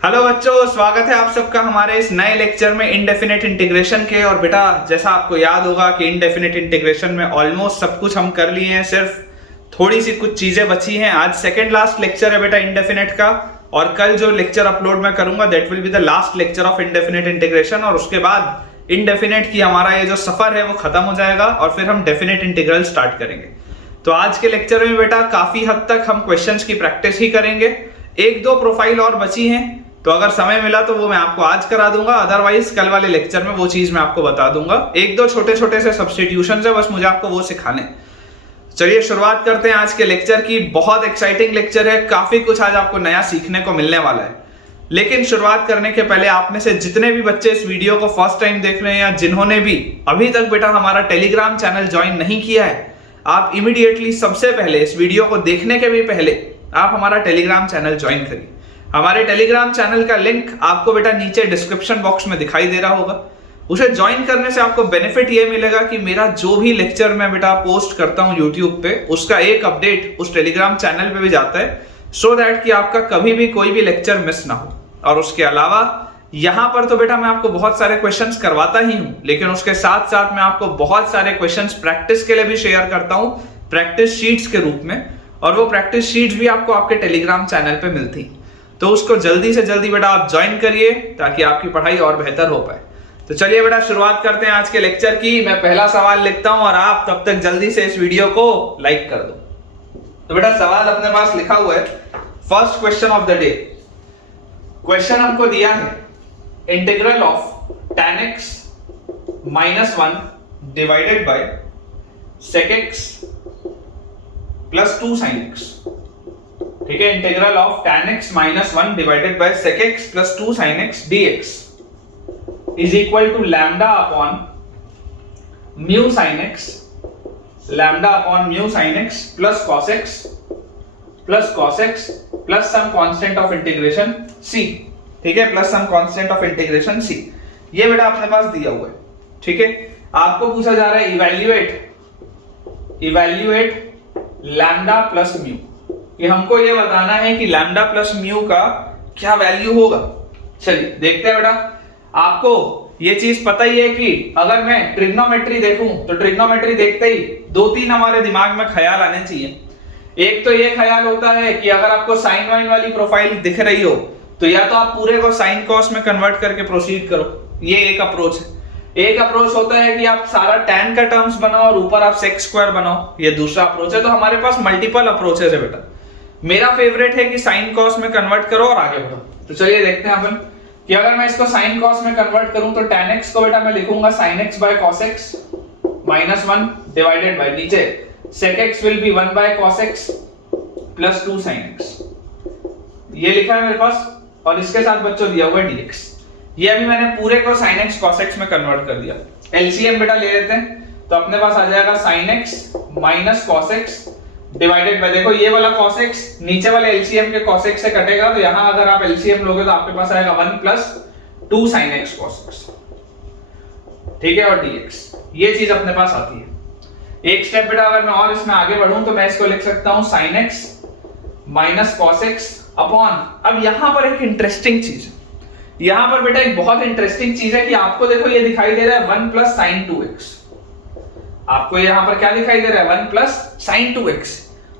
Hello बच्चों, स्वागत है आप सबका हमारे इस नए लेक्चर में इनडेफिनेट इंटीग्रेशन के। और बेटा जैसा आपको याद होगा कि इनडेफिनेट इंटीग्रेशन में ऑलमोस्ट सब कुछ हम कर लिए हैं, सिर्फ थोड़ी सी कुछ चीजें बची हैं। आज सेकंड लास्ट लेक्चर है बेटा इनडेफिनेट का, और कल जो लेक्चर अपलोड मैं करूंगा that will be the last lecture of indefinite integration. और उसके बाद इनडेफिनेट की हमारा ये जो सफर है वो खत्म हो जाएगा और फिर हम डेफिनेट इंटीग्रल स्टार्ट करेंगे। तो आज के लेक्चर में बेटा काफी हद तक हम क्वेश्चंस की प्रैक्टिस ही करेंगे। एक दो प्रोफाइल और बची हैं, तो अगर समय मिला तो वो मैं आपको आज करा दूंगा, अदरवाइज कल वाले लेक्चर में वो चीज मैं आपको बता दूंगा। एक दो छोटे छोटे से सब्स्टिट्यूशन है, बस मुझे आपको वो सिखाने। चलिए शुरुआत करते हैं आज के लेक्चर की। बहुत एक्साइटिंग लेक्चर है, काफी कुछ आज आपको नया सीखने को मिलने वाला है। लेकिन शुरुआत करने के पहले आप में से जितने भी बच्चे इस वीडियो को फर्स्ट टाइम देख रहे हैं या जिन्होंने भी अभी तक बेटा हमारा टेलीग्राम चैनल ज्वाइन नहीं किया है, आप इमीडिएटली सबसे पहले इस वीडियो को देखने के भी पहले आप हमारा टेलीग्राम चैनल ज्वाइन करिए। हमारे टेलीग्राम चैनल का लिंक आपको बेटा नीचे डिस्क्रिप्शन बॉक्स में दिखाई दे रहा होगा। उसे ज्वाइन करने से आपको बेनिफिट ये मिलेगा कि मेरा जो भी लेक्चर मैं बेटा पोस्ट करता हूं यूट्यूब पे, उसका एक अपडेट उस टेलीग्राम चैनल पे भी जाता है, सो दैट कि आपका कभी भी कोई भी लेक्चर मिस ना हो। और उसके अलावा यहां पर तो बेटा मैं आपको बहुत सारे क्वेश्चंस करवाता ही हूं, लेकिन उसके साथ साथ मैं आपको बहुत सारे क्वेश्चंस प्रैक्टिस के लिए भी शेयर करता हूं, प्रैक्टिस शीट्स के रूप में। और वो प्रैक्टिस शीट्स भी आपको आपके टेलीग्राम चैनल पे मिलती, तो उसको जल्दी से जल्दी बेटा आप ज्वाइन करिए ताकि आपकी पढ़ाई और बेहतर हो पाए। तो चलिए बेटा शुरुआत करते हैं आज के लेक्चर की। मैं पहला सवाल लिखता हूं और आप तब तक जल्दी से इस वीडियो को लाइक कर दो। तो बेटा सवाल अपने पास लिखा हुआ है, first question of the day. Question हमको दिया है integral of tan x minus 1 divided by sec x plus 2 sin x। ठीक है, integral of tan x minus 1 divided by sec x plus 2 sin x dx is equal to lambda upon mu sin x, lambda upon mu sin x plus cos x plus some constant of integration c। ठीक है, plus some constant of integration c। ये बेटा अपने पास दिया हुआ है। ठीक है, आपको पूछा जा रहा है इवैल्यूएट लैम्डा प्लस म्यू। कि हमको ये बताना है कि लैम्डा प्लस म्यू का क्या वैल्यू होगा। चलिए देखते हैं बेटा। आपको ये चीज पता ही है कि अगर मैं ट्रिग्नोमेट्री देखूं तो ट्रिग्नोमेट्री देखते ही दो तीन हमारे दिमाग में ख्याल आने चाहिए। एक तो ये ख्याल होता है कि अगर आपको साइन वाइन वाली प्रोफाइल दिख रही हो तो या तो आप पूरे को साइन कॉस में कन्वर्ट करके प्रोसीड करो, ये एक अप्रोच है। एक अप्रोच होता है कि आप सारा tan का टर्म्स बनाओ और ऊपर आप sec स्क्वायर बनाओ, ये दूसरा अप्रोच है। तो हमारे पास मल्टीपल अप्रोचेस है बेटा। मेरा फेवरेट है कि साइन कॉस में कन्वर्ट करो और आगे बढ़ो। तो चलिए देखते हैं अपन कि अगर मैं इसको साइन कॉस में कन्वर्ट करूं तो tan x को बेटा मैं लिखूंगा sin x by cos x minus 1 divided bye नीचे sec x will be 1 by cos x plus 2 sin x। ये लिखा है मेरे पास और इसके साथ बच्चों दिया हुआ है dx। ये अभी मैंने पूरे को sin x cos x में कन्वर्ट कर दिया। एलसीएम बेटा ले लेते हैं तो अपने पास आ जाएगा sin x minus cos x divided bye, देखो ये वाला cos x नीचे वाले एलसीएम के cos x से कटेगा, तो यहां अगर आप एलसीएम लोगे तो आपके पास आएगा 1 plus 2 sin x cos x। ठीक है, और dx ये चीज अपने पास आती है। एक स्टेप बेटा अगर मैं और इसमें आगे बढ़ूं तो मैं इसको लिख सकता हूं sin x minus cos x upon, अब यहां पर एक इंटरेस्टिंग चीज है। यहां पर बेटा एक बहुत इंटरेस्टिंग चीज है कि आपको देखो ये दिखाई दे रहा है 1 प्लस sin 2x। आपको यहां पर क्या दिखाई दे रहा है 1 प्लस sin 2x।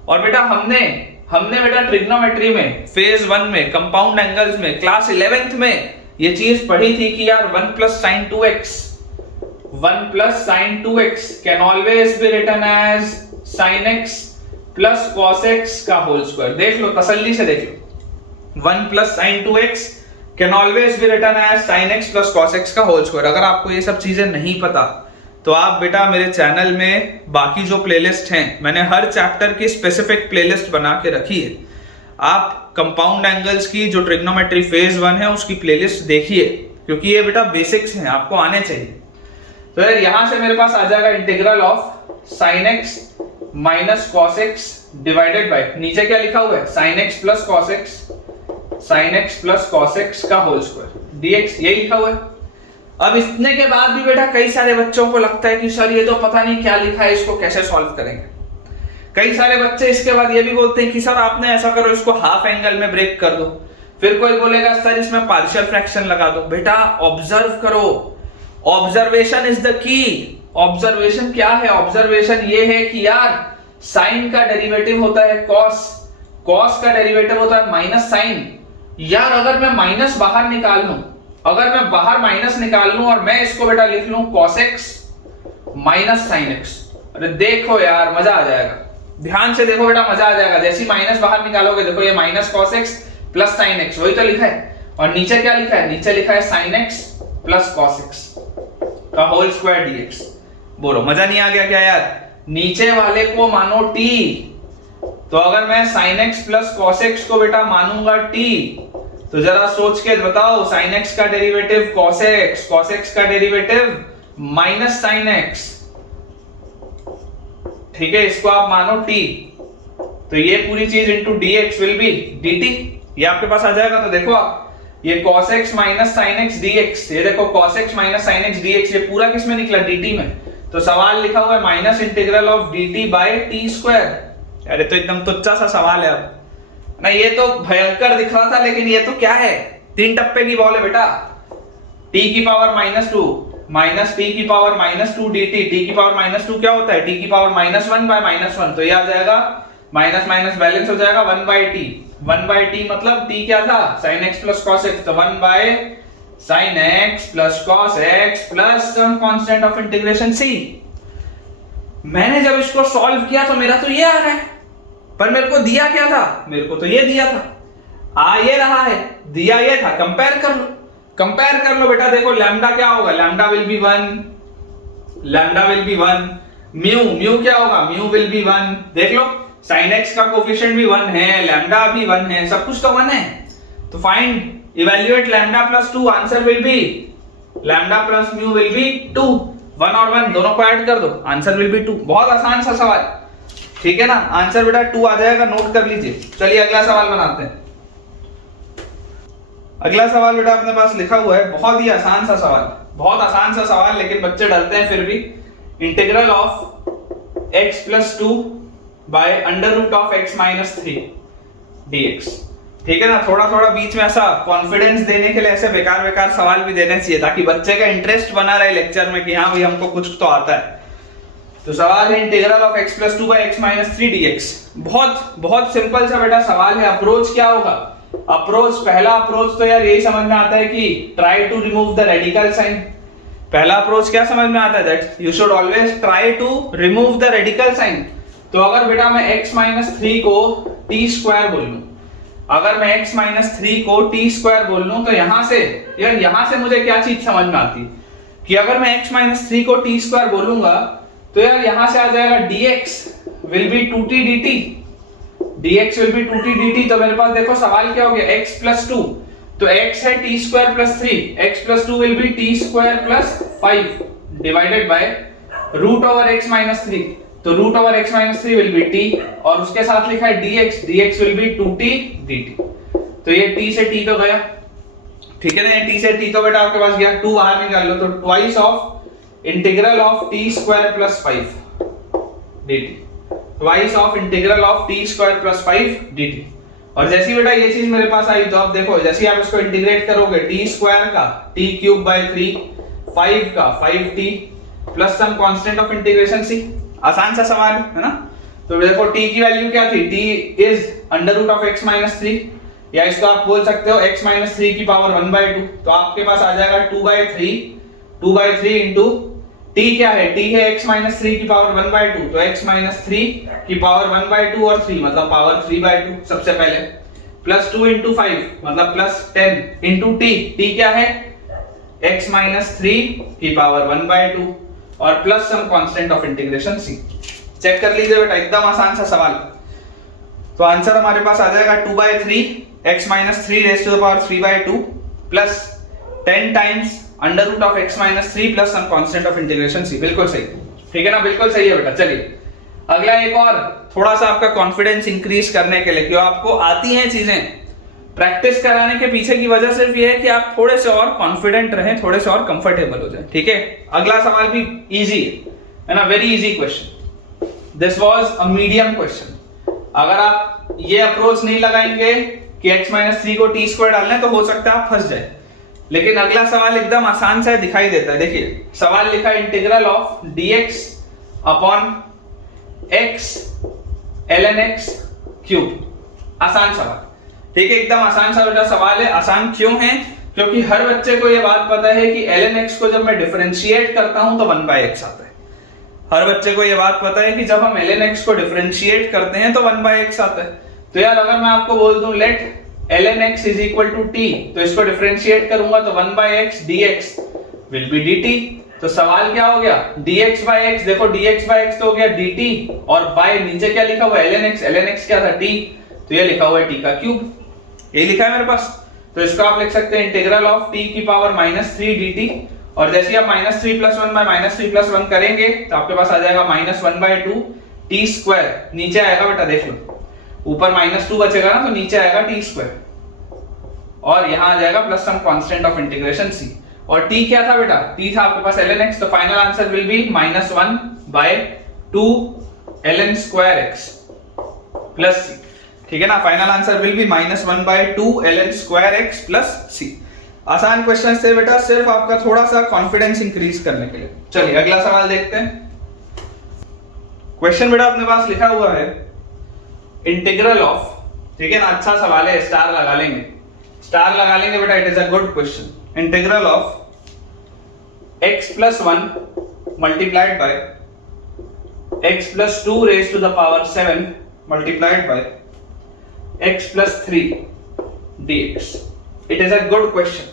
और बेटा हमने बेटा ट्रिग्नोमेट्री में फेज 1 में कंपाउंड एंगल्स में क्लास 11th में ये चीज पढ़ी थी कि यार 1 plus sin 2x can always be written as sin x plus cos x का होल स्क्वायर। देख लो, तसल्ली से देख लो, 1 plus sin 2x can always be written as sin x plus cos x का होल स्क्वायर। अगर आपको ये सब चीजें नहीं पता तो आप बेटा मेरे चैनल में बाकी जो प्लेलिस्ट हैं, मैंने हर चैप्टर की स्पेसिफिक प्लेलिस्ट बना के रखी है। आप कंपाउंड एंगल्स की जो ट्रिग्नोमेट्री फेज 1 है उसकी प्लेलिस्ट देखिए, क्योंकि ये बेटा बेसिक्स हैं, आपको आने चाहिए। तो यार यहां से मेरे पास आ जाएगा integral of sin x minus cos x divided bye, नीचे क्या लिखा हुआ है sin x plus cos x का होल स्क्वायर dx, ये लिखा हुआ है। अब इतने के बाद भी बेटा कई सारे बच्चों को लगता है कि सर ये तो पता नहीं क्या लिखा है, इसको कैसे सॉल्व करेंगे। कई सारे बच्चे इसके बाद ये भी बोलते हैं कि सर आपने ऐसा करो, इसको हाफ एंगल में ब्रेक कर दो, फिर कोई बोलेगा सर इसमें पार्शियल फ्रैक्शन लगा दो। बेटा ऑब्जर्व करो, observation is the key. Observation क्या है? ऑब्जर्वेशन ये है कि यार साइन का डेरिवेटिव होता है कॉस, कॉस का डेरिवेटिव होता है माइनस साइन। यार अगर मैं माइनस बाहर निकाल लूं, अगर मैं बाहर माइनस निकाल लूं और मैं इसको बेटा लिख लूं cos x minus sine x, अरे देखो यार मजा आ जाएगा। ध्यान से देखो बेटा मजा आ जाएगा। जैसे माइनस बाहर निकालोगे देखो ये minus cos x plus sign x, वही तो लिखा है। और नीचे क्या लिखा है? नीचे लिखा है sine x plus cos x का होल स्क्वायर dx। बोलो मजा नहीं आ गया क्या यार? नीचे वाले को मानो t, तो अगर मैं sin x plus cos x को बेटा मानूंगा t, तो जरा सोच के बताओ sin x का डेरिवेटिव cos x का डेरिवेटिव माइनस sin x, ठीक है, इसको आप मानो t, तो ये पूरी चीज into dx will B dt, ये आपके पास आ जाएगा। तो देखो आप ये cos x minus sin x dx, ये देखो cos x minus sin x dx, ये पूरा किसमें निकला? dt में। तो सवाल लिखा हुआ है minus integral of dt by t square. अरे तो एकदम तुच्चा सा सवाल है अब ना, ये तो भयंकर दिख रहा था, लेकिन ये तो क्या है? 3 टप्पे की बॉल है बेटा। t की पावर -2 माइनस t की पावर -2 dt, t की पावर -2 क्या होता है? t की पावर -1 बाय -1, तो ये आ जाएगा माइनस माइनस बैलेंस हो जाएगा 1 बाय t। 1 बाय t मतलब t क्या था? sin x plus cos x, तो 1 by sin x plus cos x plus some constant of integration c। मैंने जब इसको सॉल्व किया तो मेरा तो ये आ रहा है, पर मेरे को दिया क्या था? मेरे को तो ये दिया था, आ ये रहा है, दिया ये था। कंपेयर कर लो, कंपेयर कर लो बेटा। देखो लैम्डा क्या होगा? Lambda will be 1, lambda will be 1। Mu, mu क्या होगा? Mu will be 1। देख लो sin x का कोफिशिएंट भी 1 है, लैम्डा भी 1 है, सब कुछ तो 1 है। तो find evaluate lambda plus 2, answer will B lambda plus mu will be 2। 1 और 1 दोनों को ऐड कर दो, आंसर विल बी 2। बहुत आसान सा सवाल, ठीक है ना? आंसर बेटा 2 आ जाएगा, नोट कर लीजिए। चलिए अगला सवाल बनाते हैं। अगला सवाल बेटा अपने पास लिखा हुआ है, बहुत ही आसान सा सवाल, बहुत आसान सा सवाल, लेकिन बच्चे डरते हैं फिर भी। Integral of x plus 2 by under root of x minus 3 dx, ठीक है ना? थोड़ा थोड़ा बीच में ऐसा कॉन्फिडेंस देने के लिए ऐसे बेकार बेकार सवाल भी देने चाहिए, ताकि बच्चे का इंटरेस्ट बना रहे लेक्चर में कि हाँ भाई हमको कुछ तो आता है। तो सवाल है integral of x plus 2 by x minus 3 dx। बहुत बहुत सिंपल सा बेटा सवाल है। अप्रोच क्या होगा? अप्रोच, पहला अप्रोच तो यार यही समझ में आता है कि try to remove the radical sign. पहला अप्रोच क्या समझ में आता है? That you should always try to remove the radical sign. तो अगर बेटा मैं x माइनस 3 को t स्क्वायर बोल लूं, अगर मैं x माइनस 3 को t स्क्वायर बोल लूं, तो यहां से यार यहां से मुझे क्या चीज समझ में आती कि अगर मैं x माइनस 3 को t स्क्वायर बोलूंगा तो यार यहां से आ जाएगा dx will be 2t dt, dx will be 2t dt। तो मेरे पास देखो सवाल क्या हो गया? x प्लस 2, तो x है t square plus 3, x plus 2 will be t square plus 5 divided by root over x minus 3, तो root over x minus 3 will be t, और उसके साथ लिखा है dx, dx will be 2t dt। तो ये t से t तो गया, ठीक है ना? ये t से t तो बेटा आपके पास गया, 2 बाहर निकाल लो, तो twice of integral of t square plus 5 dt, twice of integral of t square plus 5 dt। और जैसी बेटा ये चीज मेरे पास आई, तो आप देखो जैसे आप इसको इंटीग्रेट करोगे, t स्क्वायर का t क्यूब बाय 3, 5 का 5t plus some constant of integration c। आसान सा सवाल है ना? तो देखो t की वैल्यू क्या थी? t is under root of x minus 3, या इसको आप बोल सकते हो x माइनस 3 की पावर 1/2। तो आपके पास आ जाएगा 2/3 इंटू t क्या है? t है x माइनस 3 की पावर 1/2, तो x माइनस 3 की पावर 1/2 और 3 मतलब पावर 3/2 सबसे पहले, प्लस 2 इंटू 5 मतलब प्लस 10 इंटू t क्या है? x माइनस 3 की पावर 1/2 और plus some constant of integration c। Check कर लीजिए बेटा, एकदम आसान सा सवाल। तो आंसर हमारे पास आ जाएगा 2/3 x minus 3 raise to the power 3/2 plus 10 times under root of x minus 3 plus some constant of integration c। बिल्कुल सही, ठीक है ना? बिल्कुल सही है बेटा। चलिए अगला एक और थोड़ा सा आपका कॉन्फिडेंस इंक्रीज करने के लिए, क्यों आपको आती हैं चीजें, प्रैक्टिस कराने के पीछे की वजह सिर्फ ये है कि आप थोड़े से और कॉन्फिडेंट रहें, थोड़े से और कंफर्टेबल हो जाएं, ठीक है? अगला सवाल भी इजी है ना, very easy question. This was a medium question. अगर आप ये अप्रोच नहीं लगाएंगे कि x माइनस 3 को टी स्क्वायर डालना है तो हो सकता है आप फंस जाए। लेकिन अगला सवाल एकदम आसान सा दिखाई देता है। देखिए सवाल लिखा integral of dx upon x ln x cube. आसान सवाल, ठीक है, एकदम आसान सा बेटा सवाल है। आसान क्यों है? क्योंकि हर बच्चे को यह बात पता है कि ln x को जब मैं डिफरेंशिएट करता हूं तो 1/x आता है। हर बच्चे को यह बात पता है कि जब हम ln x को डिफरेंशिएट करते हैं तो 1/x आता है। तो यार अगर मैं आपको बोल दूं let ln x is equal to t, तो इसको डिफरेंशिएट करूंगा तो 1/x dx will B dt। तो सवाल क्या हो गया? dx by x, देखो dx by x तो हो गया dt, और बाय नीचे क्या लिखा हुआ है? ln x क्या था? t, तो ये लिखा हुआ है t का क्यूब, यही लिखा है मेरे पास। तो इसको आप लिख सकते हैं इंटीग्रल ऑफ t की पावर -3 dt, और जैसे ही आप -3 + 1 by -3 + 1 करेंगे तो आपके पास आ जाएगा -1/2 t स्क्वायर। नीचे आएगा बेटा, देख लो ऊपर -2 बचेगा ना, तो नीचे आएगा t स्क्वायर, और यहां आ जाएगा plus some constant of integration c। और t क्या था बेटा? t था आपके पास ln x, तो final answer will be -1/2 ln square x plus c। ठीक है ना, final answer will be -1/2 ln square x plus c। आसान क्वेश्चन थे बेटा, सिर्फ आपका थोड़ा सा कॉन्फिडेंस इंक्रीज करने के लिए। चलिए अगला सवाल देखते हैं। क्वेश्चन बेटा अपने पास लिखा हुआ है इंटीग्रल ऑफ, ठीक है ना, अच्छा सवाल है, स्टार लगा लेंगे, स्टार लगा लेंगे बेटा, it is a good question. Integral of x + 1 multiplied by x + 2 raise to the power 7 multiplied by x + 3 dx। It is a good question,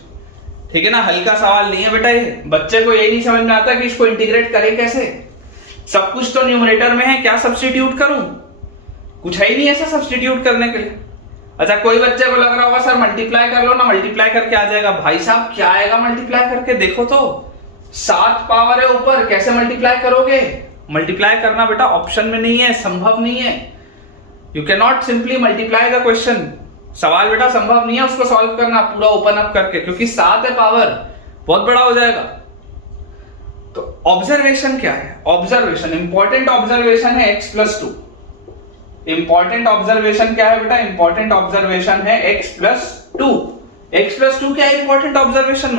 ठीक है ना, हल्का सवाल नहीं है बेटा ये। बच्चे को यही नहीं समझ में आता कि इसको इंटीग्रेट करें कैसे। सब कुछ तो न्यूमरेटर में है, क्या सब्स्टिट्यूट करूं? कुछ है ही नहीं ऐसा सब्स्टिट्यूट करने के लिए। अच्छा कोई बच्चे को लग रहा होगा सर मल्टीप्लाई कर लो ना, मल्टीप्लाई करके आ जाएगा। भाई साहब क्या आएगा मल्टीप्लाई करके? देखो तो 7 पावर है ऊपर, कैसे मल्टीप्लाई करोगे? मल्टीप्लाई करना बेटा ऑप्शन में नहीं है, संभव नहीं है। You can not simply multiply the question. सवाल बेटा संभव नहीं है उसको सॉल्व करना पूरा ओपन अप करके, क्योंकि 7 है पावर, बहुत बड़ा हो जाएगा। तो ऑब्जर्वेशन क्या है? ऑब्जर्वेशन, इंपॉर्टेंट ऑब्जर्वेशन है x + 2। इंपॉर्टेंट ऑब्जर्वेशन क्या है बेटा? इंपॉर्टेंट ऑब्जर्वेशन है x + 2। x + 2 क्या है इंपॉर्टेंट ऑब्जर्वेशन?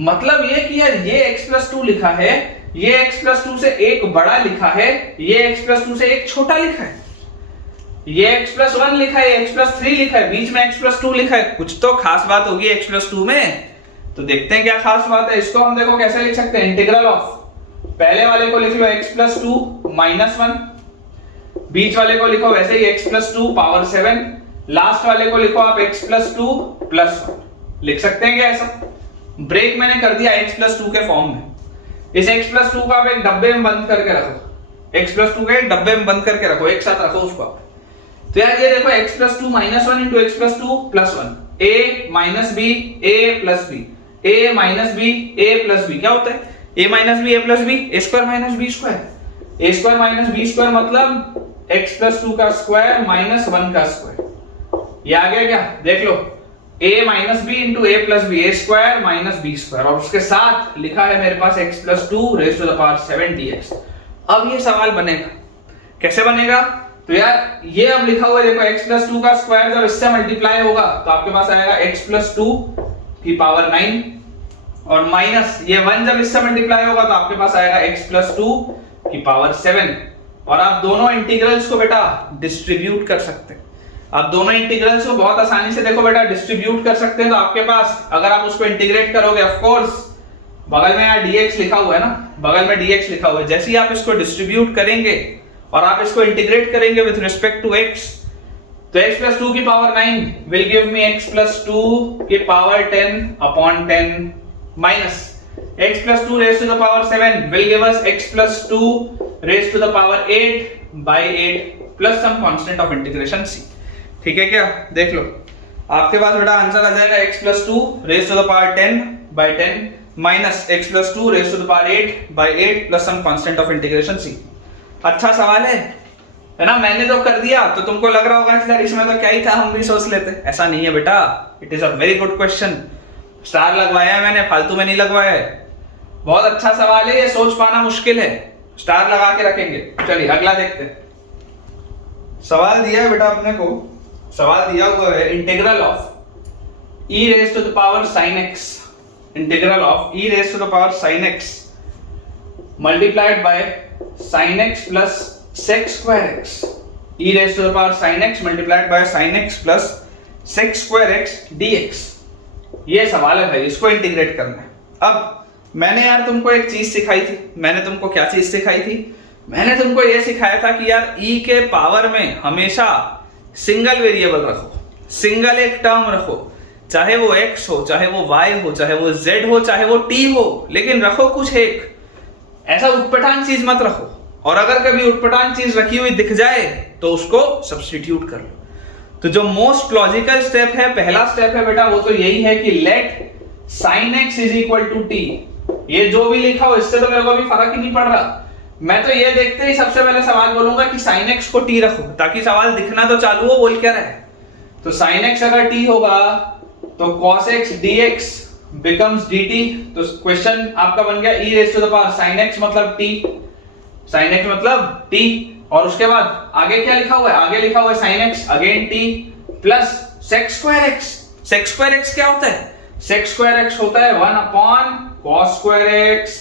मतलब ये कि यार ये x + 2 लिखा है, ये x + 2 से एक बड़ा लिखा है, ये x + 2 से एक छोटा लिखा है, ये x + 1 लिखा है, x + 3 लिखा है, बीच में x + 2 लिखा है। कुछ तो खास बात होगी x + 2 में, तो देखते हैं क्या खास बात है। इसको हम देखो कैसे लिख सकते हैं, इंटीग्रल ऑफ, पहले वाले को लिख लो x + 2 -1, बीच वाले को लिखो वैसे ही x + 2 पावर 7, लास्ट वाले को लिखो आप x + 2 + 1। लिख सकते हैं क्या ऐसा? ब्रेक मैंने कर दिया x + 2 के फॉर्म में। इस x + 2 को आप एक डब्बे में बंद करके रखो, x + 2 के एक डब्बे में बंद करके रखो, एक साथ रखो उसको। तो यार ये देखो x + 2 -1 × x + 2 + 1, a - b a + b, a - b a + b क्या होता है? a - b a + b, a² - b², a² - b² मतलब x + 2 का स्क्वायर -1 का स्क्वायर। ये आ गया क्या? देख लो a - b × a + b, a² - b², और उसके साथ लिखा है मेरे पास x + 2 raise to the power 7 dx। अब ये सवाल बनेगा, कैसे बनेगा? तो यार ये अब लिखा हुआ है देखो, x + 2 का स्क्वायर जब इससे मल्टीप्लाई होगा तो आपके पास आएगा x + 2 की पावर 9, और माइनस ये 1 जब इससे मल्टीप्लाई होगा तो आपके पास आएगा x + 2 की पावर 7। और आप दोनों इंटीग्रल्स को बेटा डिस्ट्रीब्यूट कर सकते हैं। आप दोनों इंटीग्रल्स को बहुत आसानी से देखो बेटा डिस्ट्रीब्यूट कर सकते हैं। तो आपके पास अगर आप उसको इंटीग्रेट करोगे, ऑफ कोर्स बगल में यहाँ dx लिखा हुआ है ना, बगल में dx लिखा हुआ है, जैसे ही आप इसको डिस्ट्रीब्यूट करेंगे और आप इसको इंटीग्रेट करेंगे विद रिस्पेक्ट टू x, तो x + 2 की power 9 will give me x + 2 की power 10/10 minus x + 2 raise to the power 7 will give us x + 2 raise to the power 8/8 plus some constant of integration c। ठीक है क्या? देख लो आपके पास बेटा answer आ जाएगा x + 2 raise to the power 10/10 minus x + 2 raise to the power 8/8 plus some constant of integration c। अच्छा सवाल है ना? मैंने तो कर दिया तो तुमको लग रहा होगा कि यार इसमें तो क्या ही था, हम भी सोच लेते। ऐसा नहीं है बेटा, it is a very good question. Star लगवाया है मैंने, फालतू में नहीं लगवाया है। बहुत अच्छा सवाल है, ये सोच पाना मुश्किल है, स्टार लगा के रखेंगे। चलिए अगला देखते हैं। सवाल दिया है बेटा अपने को सवाल दिया हुआ है integral of e raised to the power sin x, integral of e raised to the power sin x multiplied by sin x plus sec square x, e raised to the power sin x multiplied by sin x plus sec square x dx। ये सवाल है भाई, इसको integrate करना है। अब मैंने यार तुमको एक चीज सिखाई थी, मैंने तुमको क्या चीज सिखाई थी? मैंने तुमको ये सिखाया था कि यार e के पावर में हमेशा सिंगल वेरिएबल रखो, सिंगल एक टर्म रखो, चाहे वो x हो, चाहे वो y हो, चाहे वो z हो, चाहे वो t हो, लेकिन रखो कुछ एक, ऐसा उटपटांग चीज मत रखो। और अगर कभी उटपटांग चीज रखी हुई दिख जाए तो उसको सब्स्टिट्यूट कर लो। तो जो मोस्ट लॉजिकल स्टेप है, पहला स्टेप है बेटा, वो तो यही है कि let sin x is equal to t। ये जो भी लिखा हो इससे तो मेरे को अभी फर्क ही नहीं पड़ रहा। मैं तो ये देखते ही सबसे पहले सवाल बोलूंगा कि sin x को t रखो, ताकि सवाल दिखना तो चालू हो बोल क्या रहा है। तो sin x अगर t होगा तो cos x dx becomes dt। तो क्वेश्चन आपका बन गया e raised to the power sin x मतलब t, sin x मतलब t। और उसके बाद आगे क्या लिखा हुआ है? आगे लिखा हुआ है sin x again t plus sec square x। sec square x क्या होता है? sec square x होता है 1 upon cos square x।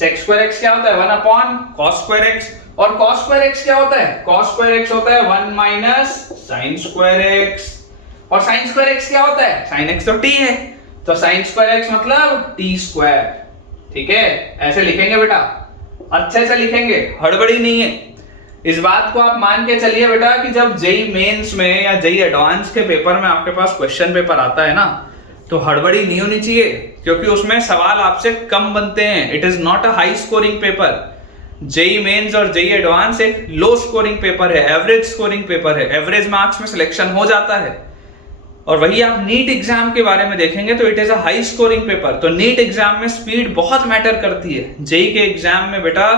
sec square x क्या होता है? 1 upon cos square x। और cos square x क्या होता है? cos square x होता है 1 minus sin square x। और sin square x क्या होता है? sin x तो t है, तो sin square x मतलब t स्क्वायर। ठीक है, ऐसे लिखेंगे बेटा, अच्छे से लिखेंगे, हड़बड़ी नहीं है। इस बात को आप मान के चलिए बेटा कि जब जेई मेंस में या जेई एडवांस के पेपर में आपके पास क्वेश्चन पेपर आता है ना, तो हड़बड़ी नहीं होनी चाहिए, क्योंकि उसमें सवाल आपसे कम बनते हैं। It is not a high scoring paper. JEE mains और जेई एडवांस एक लो स्कोरिंग पेपर है, एवरेज स्कोरिंग पेपर है, एवरेज मार्क्स में सिलेक्शन हो जाता है। और वही आप नीट एग्जाम के बारे में देखेंगे तो it is a high scoring paper. तो नीट एग्जाम में स्पीड बहुत मैटर करती है। जेई के एग्जाम में बेटा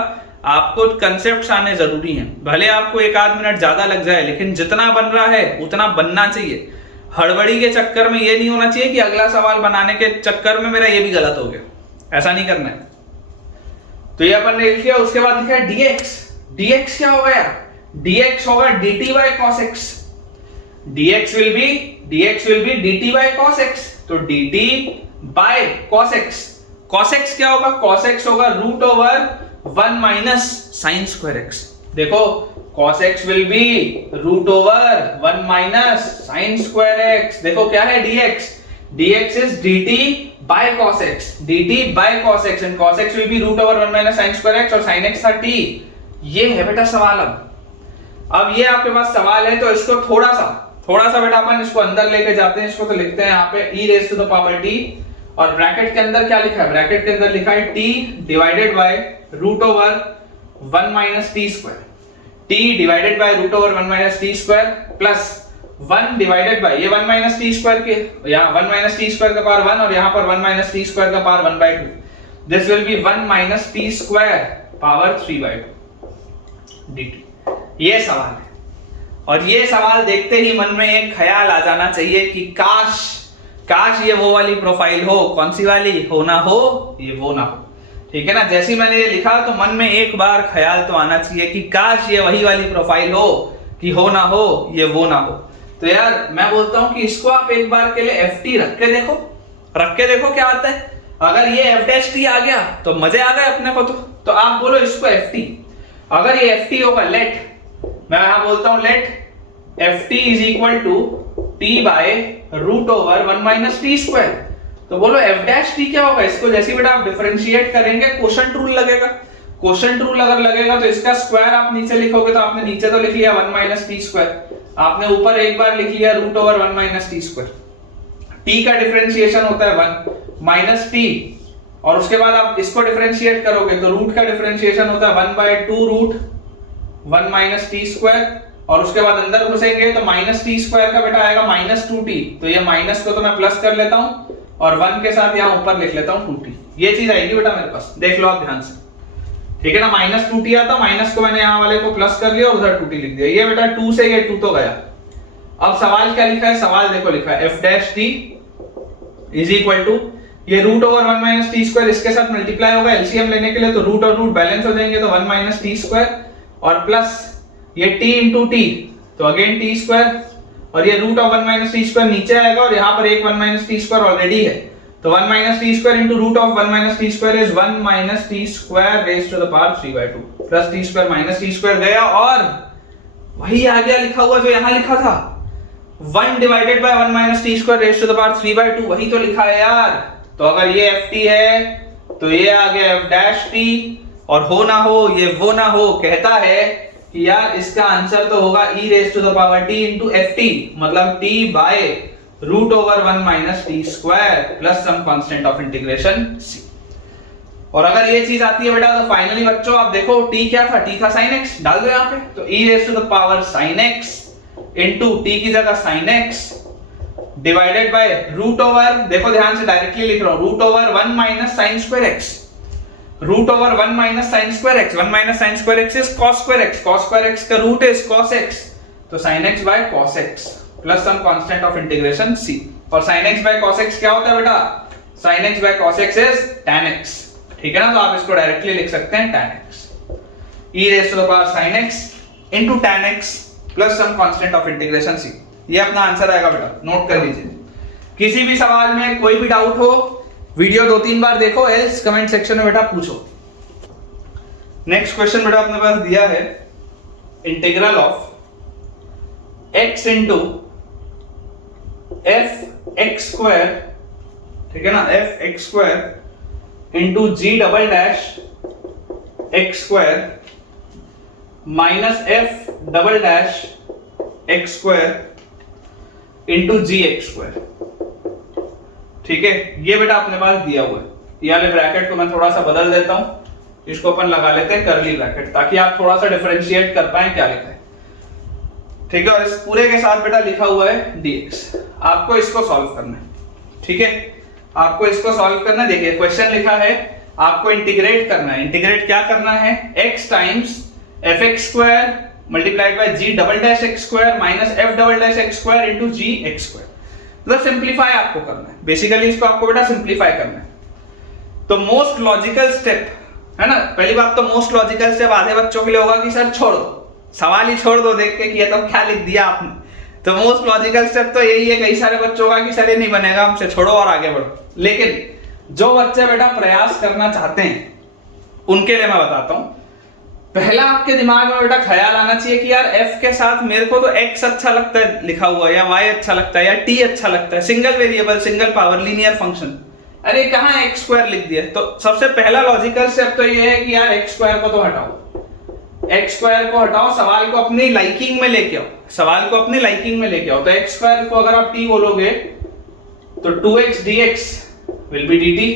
आपको कंसेप्ट्स आने जरूरी हैं, भले आपको एक आध मिनट ज्यादा लग जाए, लेकिन जितना बन रहा है उतना बनना चाहिए। हड़बड़ी के चक्कर में ये नहीं होना चाहिए कि अगला सवाल बनाने के चक्कर में मेरा ये भी गलत हो गया, ऐसा नहीं करना है। तो ये अपन ने लिख लिया। उसके बाद लिखा है dx। dx क्या होगा यार? dx होगा dt by cos x। dx will be dt by cos x। तो dt by cos x। cos x क्या होगा? cos x होगा root over 1 minus sine square x। देखो cos x will be root over 1 minus sine square x। देखो क्या है dx? dx is dt by cos x। dt by cos x and cos x will be root over 1 minus sine square x और sin x था t। ये है बेटा सवाल। अब ये आपके पास सवाल है, तो इसको थोड़ा सा बेटा अपन इसको अंदर लेके जाते हैं। इसको तो लिखते हैं यहाँ पे e raised to the power t, और ब्रैकेट के अंदर क्या लिखा है? ब्रैकेट के अंदर लिखा है t divided by root over 1 minus T square. t divided by root over 1 minus T square plus 1 divided by ये 1 माइनस टी स्क्वायर के, यहाँ 1 माइनस टी स्क्वायर का पावर 1 और यहाँ पर 1 माइनस टी स्क्वायर का power 1/2। This will be 1 minus T square power 3/2 dt। ये सवाल है, और ये सवाल देखते ही मन में एक ख्याल आ जाना चाहिए कि काश ये वो वाली प्रोफाइल हो। कौन सी वाली? हो ना हो ये वो ना हो। ठीक है ना? जैसे मैंने ये लिखा तो मन में एक बार ख्याल तो आना चाहिए कि काश ये वही वाली प्रोफाइल हो, कि हो ना हो ये वो ना हो। तो यार मैं बोलता हूं कि इसको आप एक बार के लिए ft रख के देखो क्या आता है। अगर ये f' आ गया तो मजे आ गए अपने को। तो आप बोलो इसको ft। अगर ये ft होगा, लेट, मैं यहां बोलता हूं let ft is equal to t by root over 1 minus T square. तो बोलो f' क्या होगा? इसको जैसे बेटा आप डिफरेंशिएट करेंगे क्वोशंट रूल लगेगा। क्वोशंट रूल अगर लगेगा तो इसका स्क्वायर आप नीचे लिखोगे, तो आपने नीचे तो लिख लिया 1 माइनस टी स्क्वायर, आपने ऊपर एक बार लिख लिया root over 1 minus T square. t का डिफरेंशिएशन होता है 1 माइनस t, और उसके बाद आप इसको डिफरेंशिएट करोगे तो रूट का डिफरेंशिएशन होता है 1/2 रूट 1 माइनस टी स्क्वायर, और उसके बाद अंदर घुसेंगे तो माइनस टी स्क्वायर का बेटा आएगा माइनस 2t। तो ये माइनस को तो मैं प्लस कर लेता हूं और 1 के साथ यहाँ ऊपर लिख लेता हूं 2t। ये चीज आएगी बेटा मेरे पास, देख लो आप ध्यान से। ठीक है ना? माइनस 2t आता, माइनस को मैंने यहाँ वाले को प्लस कर लिया और उधर 2t लिख दिया। ये बेटा 2 से ये 2 तो गया। अब सवाल क्या लिखा है? सवाल देखो लिखा है f' इज इक्वल टू ये root over 1 minus T square, इसके साथ मल्टीप्लाई होगा एलसीएम लेने के लिए, तो रूट और रूट बैलेंस हो जाएंगे, तो 1 माइनस टी स्क्वायर और प्लस ये t इंटू टी, तो अगेन टी स्क्वायर और ये root of 1 minus T square नीचे आएगा और यहाँ पर एक 1 माइनस टी स्क्वायर ऑलरेडी है, तो 1 minus T square into root of 1 minus T square is 1 minus T square raise to the power 3/2 plus T square minus T square गया और वही आ गया लिखा हुआ जो यहाँ लिखा था 1 divided by 1 minus T square raise to the power 3/2, वही तो लिखा है यार। तो अगर ये ft है तो ये आ गया f डैश t, और हो ना हो ये वो ना हो, कहता है कि यार इसका आंसर तो होगा e raise to the power t into ft, मतलब t by root over 1 minus T square plus some constant of integration c। और अगर ये चीज आती है बेटा तो फाइनली बच्चों आप देखो t क्या था, t था sin x, डाल दो यहाँ पे, तो e raise to the power sin x into t की जगह sin x divided by root over, देखो ध्यान से डायरेक्टली लिख रहा हूं, root over 1 minus sin square x, root over 1 minus sin square x, 1 minus sin square x is cos square x, cos square x का root is cos x, तो sin x by cos x plus some constant of integration c। और sin x by cos x क्या होता है बेटा, sin x by cos x is tan x, ठीक है ना, तो आप इसको डायरेक्टली लिख सकते हैं tan x, e raise to the power sin x into tan x plus some constant of integration c। ये अपना आंसर आएगा बेटा, नोट कर लीजिए। किसी भी सवाल में कोई भी डाउट हो वीडियो 2-3 बार देखो, एल्स कमेंट सेक्शन में बेटा पूछो। नेक्स्ट क्वेश्चन बेटा अपने पास दिया है integral of x into f x square, ठीक है ना, f x square into g double dash x square minus F double dash x square into g x square, ठीक है। ये बेटा अपने पास दिया हुआ है, ये वाले ब्रैकेट को मैं थोड़ा सा बदल देता हूं, इसको अपन लगा लेते हैं कर्ली ब्रैकेट, ताकि आप थोड़ा सा डिफरेंशिएट कर पाए क्या लिखा है, ठीक है। और इस पूरे के साथ बेटा लिखा हुआ है dx, आपको इसको सॉल्व करना है, ठीक है, आपको इसको सॉल्व करना है। देखिए क्वेश्चन लिखा है आपको इंटीग्रेट करना है, इंटीग्रेट क्या करना है, x times F x square multiplied by G double dash x square minus F double dash x square into G x square, मतलब सिंपलीफाई आपको करना है, बेसिकली इसको आपको बेटा सिंपलीफाई करना है। तो मोस्ट लॉजिकल स्टेप है ना, पहली बात तो मोस्ट लॉजिकल स्टेप आधे बच्चों के लिए होगा कि सर छोड़ दो, सवाल ही छोड़ दो देख के कि ये तो क्या लिख दिया आपने, तो मोस्ट लॉजिकल स्टेप तो यही है कई सारे बच्चों का कि सर ये नहीं बनेगा हमसे, छोड़ो और आगे बढ़ो। लेकिन जो बच्चे बेटा प्रयास करना चाहते हैं उनके लिए मैं बताता हूं, पहला आपके दिमाग में बेटा ख्याल आना चाहिए कि यार f के साथ मेरे को तो x अच्छा लगता है लिखा हुआ, या y अच्छा लगता है, या t अच्छा लगता है, single variable single power linear function, अरे कहां x स्क्वायर लिख दिया। तो सबसे पहला लॉजिकल स्टेप तो ये है कि यार x स्क्वायर को तो हटाओ, x स्क्वायर को हटाओ, सवाल को अपनी लाइकिंग में लेके आओ, सवाल को अपनी लाइकिंग में लेके आओ। तो x स्क्वायर को अगर आप t बोलोगे तो 2x dx will B dt,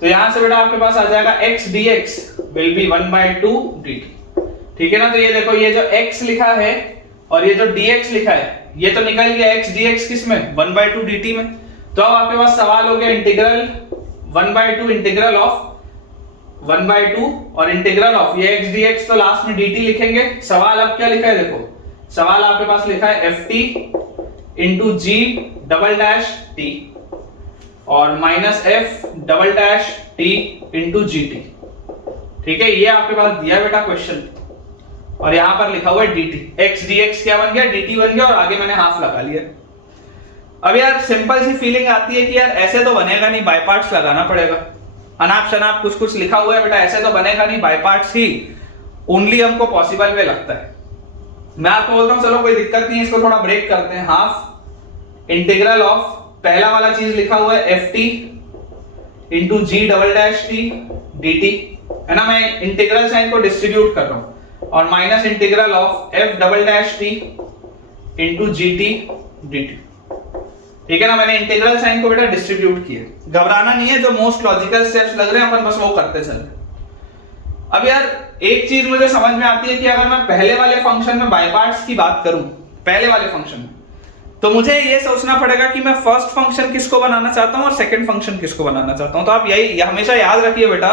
तो यहां से बेटा आपके पास आ जाएगा x dx will be 1/2 dt, ठीक है ना। तो ये देखो ये जो x लिखा है और ये जो dx लिखा है ये तो निकल गया x dx किस में, 1/2 dt में। तो अब आपके पास सवाल हो गया इंटीग्रल 1/2 इंटीग्रल ऑफ 1/2 और इंटीग्रल ऑफ ये x dx, तो लास्ट में dt लिखेंगे। सवाल अब क्या लिखा है, देखो सवाल आपके पास लिखा है ft into g double dash T और minus F double dash T into जी टी, ठीक है, ये आपके पास दिया बेटा क्वेश्चन, और यहां पर लिखा हुआ है dt, x dx क्या बन गया, dt बन गया, और आगे मैंने हाफ लगा लिया। अब यार सिंपल सी फीलिंग आती है कि यार ऐसे तो बनेगा नहीं, बाय पार्ट्स लगाना पड़ेगा, अनाप शनाप कुछ कुछ लिखा हुआ है बेटा, ऐसे तो बनेगा नहीं, बाय पार्ट्स ही ओनली हमको पॉसिबल वे लगता है। मैं आपको बोलता हूं चलो कोई दिक्कत नहीं है, इसको थोड़ा ब्रेक करते हैं, हाफ इंटीग्रल ऑफ पहला वाला चीज लिखा हुआ है ft into g double dash T dt, है ना, मैं इंटीग्रल साइन को डिस्ट्रीब्यूट कर रहा हूं, और minus integral of f double dash T into G T dt, ठीक है ना, मैंने इंटीग्रल साइन को बेटा डिस्ट्रीब्यूट किया, घबराना नहीं है, जो मोस्ट लॉजिकल स्टेप्स लग रहे हैं अपन बस वो करते चल। अब यार एक चीज मुझे समझ में आती है कि अगर मैं पहले वाले फंक्शन में बाय पार्ट्स की बात करूं, पहले वाले फंक्शन में, तो मुझे ये सोचना पड़ेगा कि मैं फर्स्ट फंक्शन किसको बनाना चाहता हूं और सेकंड फंक्शन किसको बनाना चाहता हूं। तो आप यही हमेशा याद रखिए बेटा,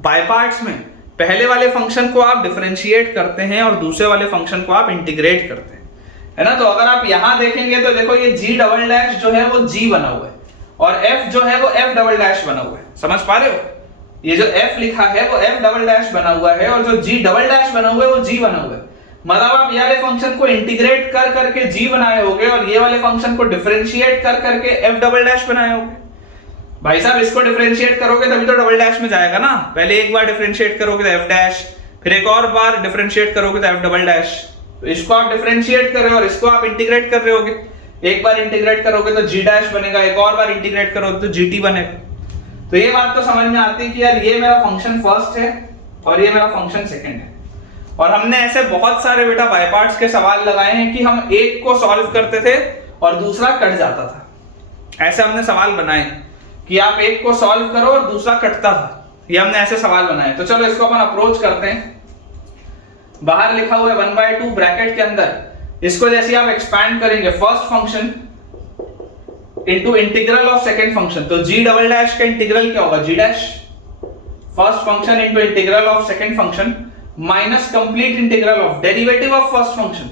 बाय पार्ट्स में पहले वाले फंक्शन को आप डिफरेंशिएट करते हैं और दूसरे वाले फंक्शन को आप इंटीग्रेट करते हैं, है ना। तो अगर आप यहां देखेंगे तो देखो ये g डबल डैश जो है वो g बना हुआ है और f जो है वो f डबल डैश बना हुआ है, समझ पा रहे हो, ये जो f लिखा है वो f डबल डैश बना हुआ है और जो g डबल डैश बना हुआ है वो g बना हुआ है। मतलब आप ये वाले फंक्शन को इंटीग्रेट कर करके g बनाए होगे और ये वाले फंक्शन को डिफरेंशिएट कर करके f डबल डैश बनाए होगे। भाई साहब इसको डिफरेंशिएट करोगे तभी तो डबल डैश में जाएगा ना, पहले एक बार डिफरेंशिएट करोगे तो f डैश, फिर एक और बार डिफरेंशिएट करोगे तो f डबल डैश। तो इसको आप डिफरेंशिएट कर रहे हो और इसको आप इंटीग्रेट कर रहे होगे, एक बार इंटीग्रेट करोगे तो g डैश बनेगा, एक और बार इंटीग्रेट करोगे तो gt बनेगा। तो ये बात तो समझ में आती है कि यार ये मेरा फंक्शन फर्स्ट है और ये मेरा फंक्शन सेकंड है। और हमने ऐसे बहुत सारे बेटा बाय पार्ट्स के सवाल लगाए हैं कि हम एक को सॉल्व करते थे और दूसरा कट जाता था। ऐसे हमने सवाल बनाए कि आप एक को सॉल्व करो और दूसरा कटता था, ये हमने ऐसे सवाल बनाए। तो चलो इसको अपन अप्रोच करते हैं। बाहर लिखा हुआ है 1/2 ब्रैकेट के अंदर, इसको जैसे आप एक्सपैंड करेंगे first function into integral of second function, तो g डबल डैश का इंटीग्रल क्या होगा, g dash first function into integral of second function minus complete integral of derivative of first function,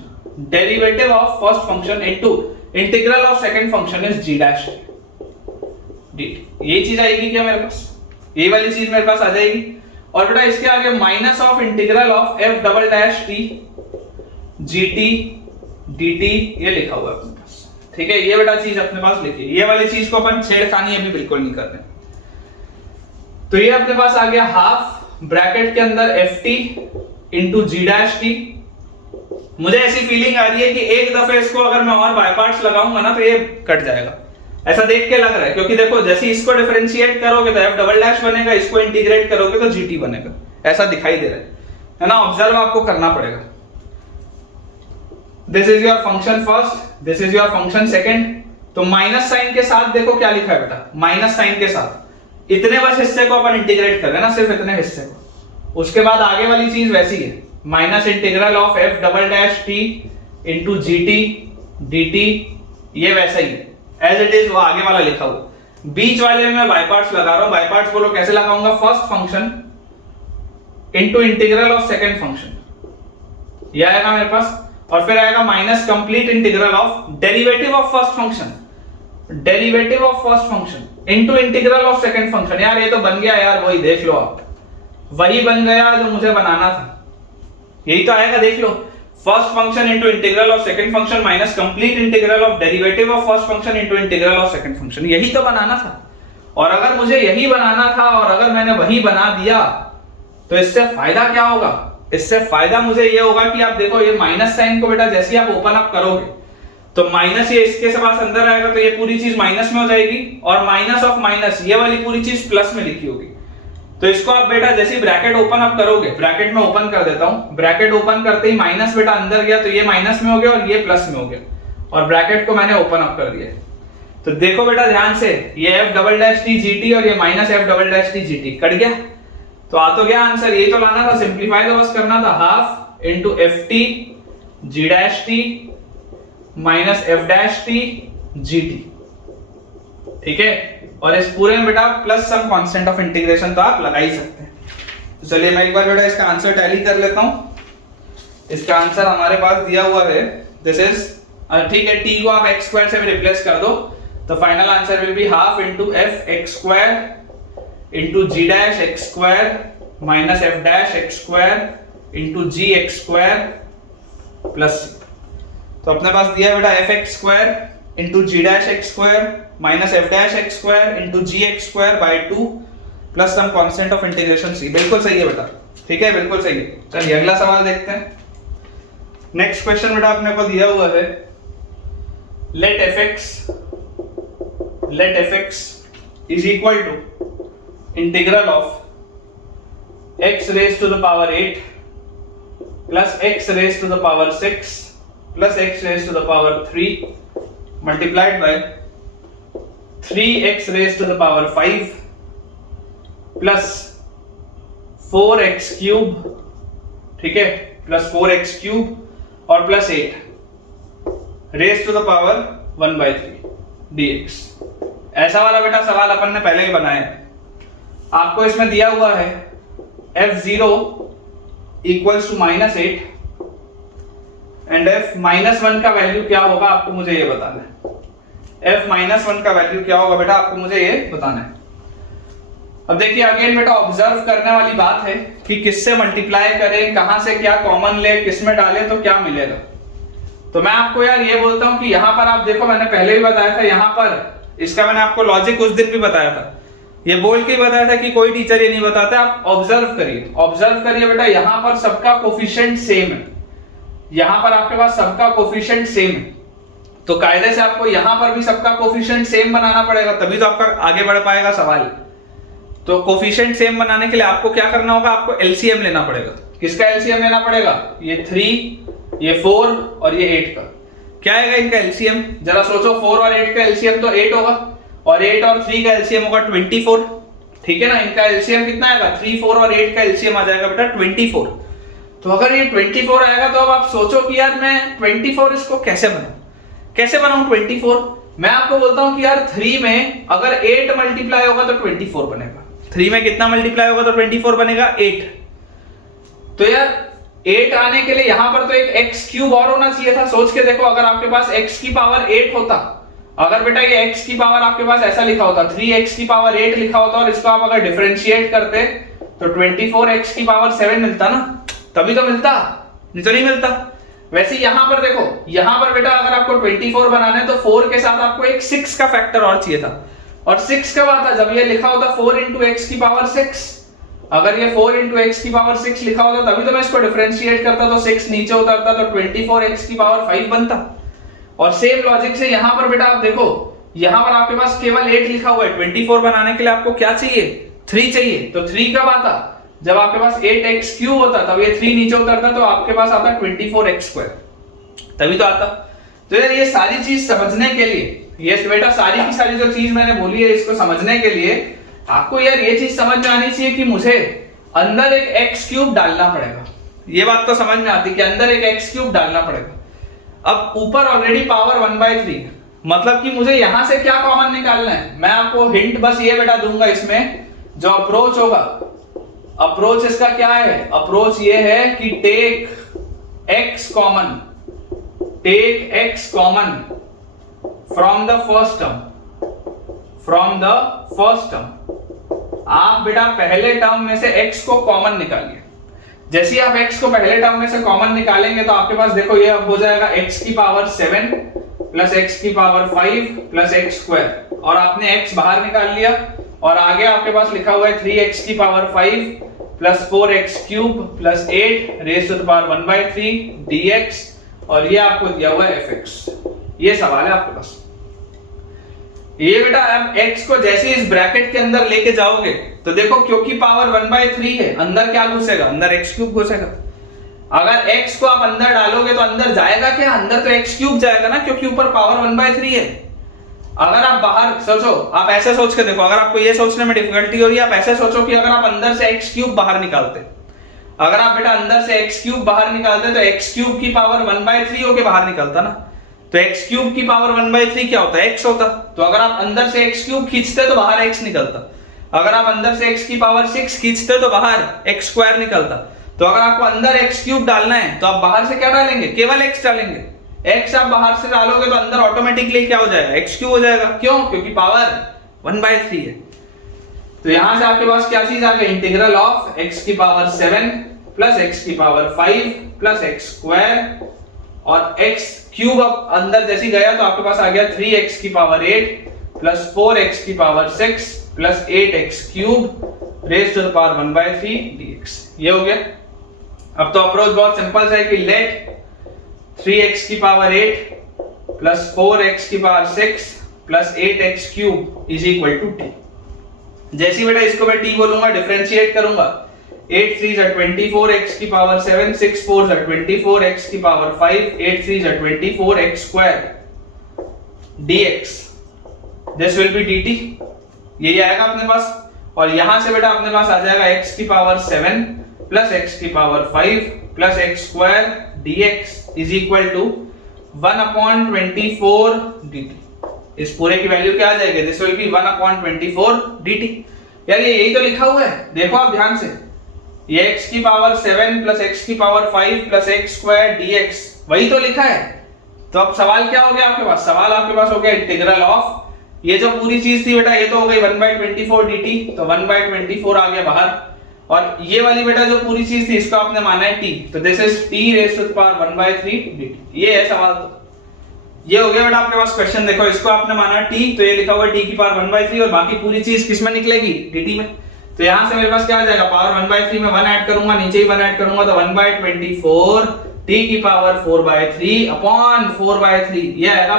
derivative of first function into integral of second function is g dash dt। ये चीज आएगी क्या मेरे पास, ये वाली चीज मेरे पास आ जाएगी। और बेटा इसके आगे minus of integral of f double dash t gt dt ये लिखा हुआ है अपने पास, ठीक है। ये बेटा चीज अपने पास लिखी, ये वाली चीज को अपन छेड़खानी अभी बिल्कुल नहीं करते। तो ये अपने पास आ गया हाफ ब्रैकेट के अंदर ft into g dash T. मुझे ऐसी फीलिंग आ रही है कि एक दफे इसको अगर मैं और बाय पार्ट्स लगाऊंगा ना तो ये कट जाएगा, ऐसा देख के लग रहा है। क्योंकि देखो जैसे इसको डिफरेंशिएट करोगे तो f डबल डैश बनेगा, इसको इंटीग्रेट करोगे तो gt बनेगा, ऐसा दिखाई दे रहा है ना। ऑब्जर्व आपको करना पड़ेगा। This is your function first, this is your function second. तो माइनस साइन के साथ देखो क्या लिखा है बेटा, माइनस साइन के साथ इतने बस हिस्से को अपन इंटीग्रेट कर रहे हैं ना, सिर्फ इतने हिस्से को। उसके बाद आगे वाली चीज वैसी है, minus integral of f double dash t into gt dt, ये वैसा ही एज इट इज वो आगे वाला लिखा हुआ। बीच वाले में मैं बाय पार्ट्स लगा रहा हूं। बाय पार्ट्स बोलो कैसे लगाऊंगा, first function into integral of second function, ये आएगा मेरे पास। और फिर आएगा minus complete integral of derivative of first function, derivative of first function into integral of second function. यार ये तो बन गया यार, वही देख लो आप, वही बन गया जो मुझे बनाना था, यही तो आएगा देख लो। First function into integral of second function minus complete integral of derivative of first function into integral of second function, यही तो बनाना था। और अगर मुझे यही बनाना था और अगर मैंने वही बना दिया तो इससे फायदा क्या होगा, इससे फायदा मुझे ये होगा कि आप देखो ये माइनस साइन को बेटा जैसे आप ओपन अप करोगे तो माइनस ये इसके पास अंदर आएगा तो ये पूरी चीज माइनस में हो जाएगी, और माइनस ऑफ माइनस ये वाली पूरी चीज प्लस में लिखी होगी। तो इसको आप बेटा जैसे ब्रैकेट ओपन अप करोगे, ब्रैकेट में ओपन कर देता हूं, ब्रैकेट ओपन करते ही माइनस बेटा अंदर गया तो ये माइनस में हो गया और ये प्लस में हो गया, और ब्रैकेट को मैंने ओपन अप कर दिया। तो देखो बेटा ध्यान से, ये f double dash T GT और ये minus f double dash T GT cut गया, तो आ तो गया आंसर। ये तो लाना था, सिंपलीफाई तो बस करना था, half into F T G dash T minus F dash T G T, ठीक है। और इस पूरे में बेटा plus some constant of integration तो आप लगा ही सकते हैं। तो चलिए मैं एक बार बेटा इसका आंसर टैली कर लेता हूं। इसका आंसर हमारे पास दिया हुआ है, दिस इज, ठीक है, t को आप x स्क्वायर से भी रिप्लेस कर दो तो final answer will be half into f x square into g dash x square minus F dash x square into g x square plus. तो अपने पास दिया बेटा f x square into g dash x square minus F dash x square into g x square by 2 plus some constant of integration c. बिल्कुल सही है बेटा, ठीक है, बिल्कुल सही है। चलिए अगला सवाल देखते हैं। नेक्स्ट क्वेश्चन बेटा अपने को दिया हुआ है, let f x is equal to integral of x raise to the power 8 plus x raise to the power 6 plus x raise to the power 3 multiplied by 3x raised to the power 5 plus 4x cube, ठीक है, plus 4x cube और plus 8 raised to the power 1/3 dx। ऐसा वाला बेटा सवाल अपन ने पहले ही बनाया है। आपको इसमें दिया हुआ है f0 equals to -8 and f -1 का वैल्यू क्या होगा आपको मुझे ये बताना है। f -1 का वैल्यू क्या होगा बेटा आपको मुझे ये बताना है। अब देखिए अगेन बेटा ऑब्जर्व करने वाली बात है कि किससे मल्टीप्लाई करें, कहां से क्या कॉमन ले, किस में डालें तो क्या मिलेगा। तो मैं आपको यार ये बोलता हूं कि यहां पर आप देखो, मैंने पहले भी बताया था, यहां पर इसका मैंने आपको लॉजिक उस दिन भी बताया था, ये बोल के बताया था कि कोई टीचर ये नहीं बताता, आप ऑब्जर्व करिए बेटा, यहां पर सबका कोफिशिएंट सेम है, यहां पर आपके पास सबका कोफिशिएंट सेम है, तो कायदे से आपको यहां पर भी सबका कोफिशिएंट सेम बनाना पड़ेगा, तभी तो आपका आगे बढ़ पाएगा सवाल। तो कोफिशिएंट सेम बनाने के लिए आपको क्या करना होगा, आपको एलसीएम लेना पड़ेगा। किसका एलसीएम लेना पड़ेगा, ये 3, ये 4 और ये 8 का। क्या आएगा इनका एलसीएम, जरा सोचो, 4 और 8 का एलसीएम तो 8 होगा, और 8 और 3 का एलसीएम होगा 24, ठीक है ना। इनका एलसीएम कितना आएगा, 3, 4 और 8 का एलसीएम आ जाएगा बेटा 24। तो अगर ये 24 आएगा तो अब आप सोचो कि यार मैं 24 इसको कैसे बनाऊं 24। मैं आपको बोलता हूं कि यार 3 में अगर 8 मल्टीप्लाई होगा तो 24 बनेगा। 3 में कितना मल्टीप्लाई होगा तो 24 बनेगा, 8। तो यार 8 आने के लिए यहां पर तो एक x क्यूब और होना चाहिए था। सोच के देखो, अगर आपके पास x की पावर 8 होता, अगर बेटा ये x की पावर आपके पास ऐसा लिखा होता, 3x की पावर 8 लिखा होता, और इसको आप अगर डिफरेंशिएट करते तो 24x की पावर 7 मिलता ना, तभी तो मिलता, नहीं तो नहीं मिलता। वैसे यहां पर देखो, यहां पर बेटा अगर आपको 24 बनाना है तो 4 के साथ आपको एक 6 का फैक्टर और चाहिए था, और 6 कब आता, जब ये लिखा होता 4 into x की पावर 6। अगर ये 4 into x की पावर 6 लिखा होता तभी तो मैं इसको डिफरेंशिएट करता, तो 6 नीचे उतरता तो 24x की पावर 5 बनता। और सेम लॉजिक से यहां पर बेटा आप देखो, यहां पर आपके पास केवल 8 लिखा हुआ है, 24 बनाने के लिए आपको क्या चाहिए, 3 चाहिए। तो 3 कब आता, जब आपके पास 8x क्यूब होता, तब ये 3 नीचे उतरता तो आपके पास आता 24x², तभी तो आता। तो यार ये सारी चीज समझने के लिए, ये बेटा सारी की सारी जो चीज मैंने बोली है, इसको समझने के लिए आपको यार ये चीज समझ में आनी चाहिए कि मुझे अंदर एक x क्यूब डालना पड़ेगा। ये बात तो समझ में आती कि अंदर एक x क्यूब डालना पड़ेगा। अब ऊपर ऑलरेडी पावर 1/3, मतलब कि मुझे यहां से क्या कॉमन निकालना है। मैं आपको हिंट बस ये बेटा दूंगा, इसमें जो अप्रोच होगा, अप्रोच इसका क्या है, अप्रोच ये है कि take x common from the first term. आप बेटा पहले टर्म में से x को कॉमन निकालिए। जैसे ही आप x को पहले टर्म में से कॉमन निकालेंगे तो आपके पास देखो ये अब हो जाएगा x की पावर 7 प्लस x की पावर 5 प्लस x², और आपने x बाहर निकाल लिया, और आगे आपके पास लिखा हुआ है 3x की power 5 plus 4x cube plus 8 raise to the power 1/3 dx, और ये आपको दिया हुआ है fx। ये सवाल है आपके पास। ये बेटा अब x को जैसे इस ब्रैकेट के अंदर लेके जाओगे तो देखो, क्योंकि पावर 1/3 है, अंदर क्या घुसेगा, अंदर x क्यूब घुसेगा। अगर x को आप अंदर डालोगे तो अंदर जाएगा क्या, अंदर तो x क्यूब जाएगा ना, क्योंकि ऊपर पावर 1/3 है। अगर आप बाहर सोचो, आप ऐसे सोच के देखो, अगर आपको ये सोचने में डिफिकल्टी हो रही है, आप ऐसे सोचो कि अगर आप अंदर से x क्यूब बाहर निकालते, अगर आप बेटा अंदर से x क्यूब बाहर निकालते तो x क्यूब की पावर 1/3 होके बाहर निकलता ना, तो x क्यूब की पावर 1/3 क्या होता है, x होता। तो अगर आप अंदर से x क्यूब खींचते तो बाहर x निकलता, अगर आप अंदर से x की पावर 6 खींचते तो बाहर x² निकलता। तो अगर आपको अंदर x क्यूब डालना है तो आप बाहर से क्या डालेंगे, केवल x डालेंगे। x आप बाहर से डालोगे तो अंदर ऑटोमेटिकली क्या हो जाएगा, x क्यूब हो जाएगा। क्यों, क्योंकि पावर 1/3 है। तो यहां से आपके पास क्या चीज आ गई, इंटीग्रल ऑफ x की पावर 7 प्लस x की पावर 5 प्लस x², और x क्यूब अब अंदर जैसी गया तो आपके पास आ गया 3x की पावर 8 प्लस 4x की power 6 plus 8x cube raise to the power 1/3 dx। ये हो गया। अब तो अप्रोच बहुत सिंपल है कि लेट 3x की पावर 8 प्लस 4x की power 6 plus 8x cube is equal to t। जैसी बेटा इसको मैं t बोलूंगा, डिफरेंशिएट करूंगा, 8 3 are 24 x की पावर 7, 6 4 are 24 x की power 5, 8 3 are 24 x² dx, this will be dt। यही आएगा अपने पास, और यहां से बेटा अपने पास आ जाएगा x की पावर 7 प्लस x की power 5 plus x² dx is equal to 1/24 dt। इस पूरे की वैल्यू क्या आ जाएगी, this will be 1/24 dt। यार ये यही तो लिखा हुआ है, देखो आप ध्यान से, ये x की पावर 7 प्लस x की पावर 5 प्लस x² dx वही तो लिखा है। तो अब सवाल क्या हो गया आपके पास, सवाल आपके पास हो गया इंटीग्रल ऑफ ये जो पूरी चीज थी बेटा ये तो हो गई 1/24 dt, तो 1/24 आ गया बाहर, और ये वाली बेटा जो पूरी चीज थी इसको आपने माना है t, तो this is t raised to the power 1/3 dt। ये है सवाल। तो ये हो गया बेटा आपके पास क्वेश्चन। देखो इसको आपने माना t, तो ये लिखा हुआ t की पावर 1/3 और बाकी पूरी चीज किस में निकलेगी, dt में। तो यहां से मेरे पास क्या आ जाएगा, पावर 1/3 में 1 ऐड करूंगा, नीचे ही 1 ऐड करूंगा, तो 1/24 t की पावर 4/3 अपॉन 4/3 ये आएगा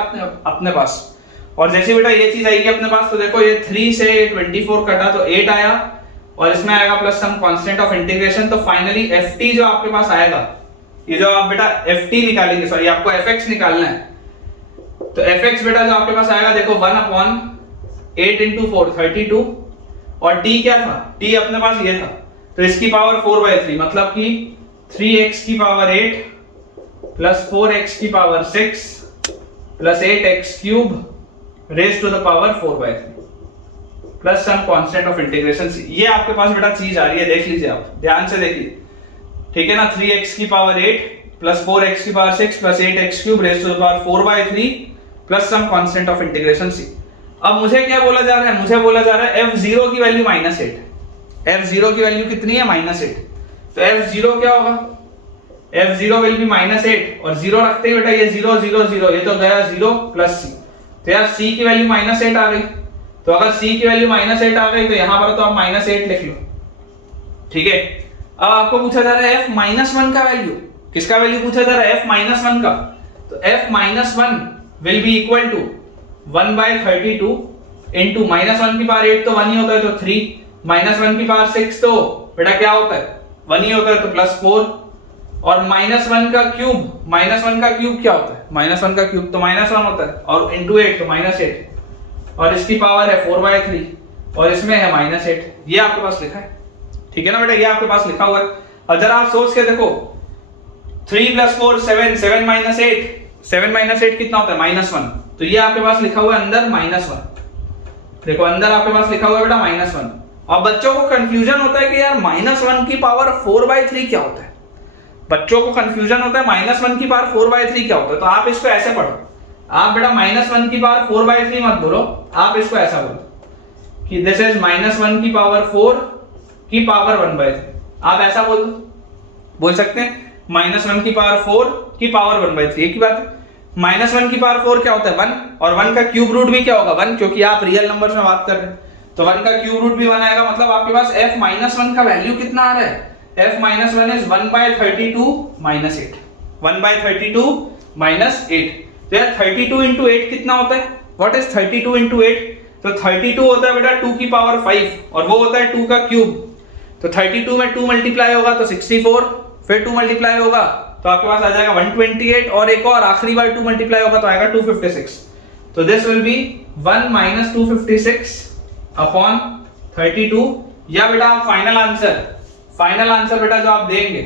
अपने पास। और जैसे बेटा ये चीज आएगी अपने पास, तो देखो ये 3 से 24 कटा तो 8 आया, और इसमें आएगा plus some constant of integration, तो फाइनली ft जो आपके पास आएगा, ये जो आप बेटा ft निकालेंगे, सॉरी आपको fx निकालना है, तो fx बेटा जो आपके पास आएगा देखो 1/8 × 4 32, और t क्या था, t अपने पास ये था, तो इसकी पावर 4/3 मतलब कि 3x की पावर 8 प्लस 4x की power 6 plus 8x³ raise to the power 4/3 plus some constant of integration c। ये आपके पास बेटा चीज आ रही है, देख लीजिए आप ध्यान से देखिए, ठीक है ना। 3x की पावर 8 प्लस 4x की power 6 plus 8x³ raise to the power 4/3 plus some constant of integration c। अब मुझे क्या बोला जा रहा है, मुझे बोला जा रहा है f0 की वैल्यू -8। f0 की वैल्यू कितनी है, -8। तो f0 क्या होगा, f0 विल बी -8, और 0 रखते ही बेटा ये 0 0 0, ये तो गया 0 प्लस c, तो यार c की वैल्यू -8 आ गई। तो अगर c की वैल्यू -8 आ गई तो यहां पर तो आप -8 लिख लो, ठीक है। अब आपको पूछा जा रहा है f-1 का वैल्यू, किसका वैल्यू पूछा जा रहा है, f-1 का। तो f-1 will be equal to 1/32 into -1 की पावर 8 तो 1 ही होता है, तो 3 -1 की पावर 6 तो बेटा क्या होता है, 1 ही होता है, तो +4, और -1 का क्यूब क्या होता है, -1 का क्यूब तो -1 होता है, और इनटू 8 तो -8, और इसकी पावर है 4/3, और इसमें है -8। ये आपके पास लिखा है, ठीक है ना बेटा, ये आपके पास लिखा हुआ है। अब जरा आप सोच के देखो, 3 + 4 7, 7 - 8, 7 - 8 कितना होता है, -1, तो ये आपके पास लिखा हुआ है अंदर -1। देखो अंदर आपके पास लिखा हुआ है बेटा -1। और बच्चों को कंफ्यूजन होता है कि यार -1 की पावर 4/3 क्या होता है, बच्चों को कंफ्यूजन होता है -1 की पावर 4/3 क्या होता है। तो आप इसको ऐसे पढ़ो, आप बेटा -1 की पावर 4/3 मत बोलो, आप इसको ऐसा बोलो कि दिस इज -1 की पावर 4 की पावर 1/3, आप ऐसा बोल सकते हैं, -1 की पावर 4 की पावर 1/3, एक ही बात है। -1 की पावर 4 क्या होता है, 1, और 1 का क्यूब रूट भी क्या होगा, 1, क्योंकि आप रियल नंबर्स में बात कर रहे हैं, तो 1 का क्यूब रूट भी 1 आएगा, मतलब आपके पास f-1 का वैल्यू कितना आ रहा है, f-1 इज 1/32 - 8, 1/32 - 8। तो यार 32 × 8 कितना होता है, व्हाट इज 32 × 8, तो 32 होता है बेटा 2 की पावर 5, और वो होता है 2 का क्यूब, तो 32 में 2 मल्टीप्लाई होगा तो 64, फिर 2 मल्टीप्लाई होगा तो आपके पास आ जाएगा 128, और एक और आखिरी बार 2 मल्टीप्लाई होगा तो आएगा 256। तो दिस विल बी 1 - 256 अपॉन 32, या बेटा आप फाइनल आंसर बेटा जो आप देंगे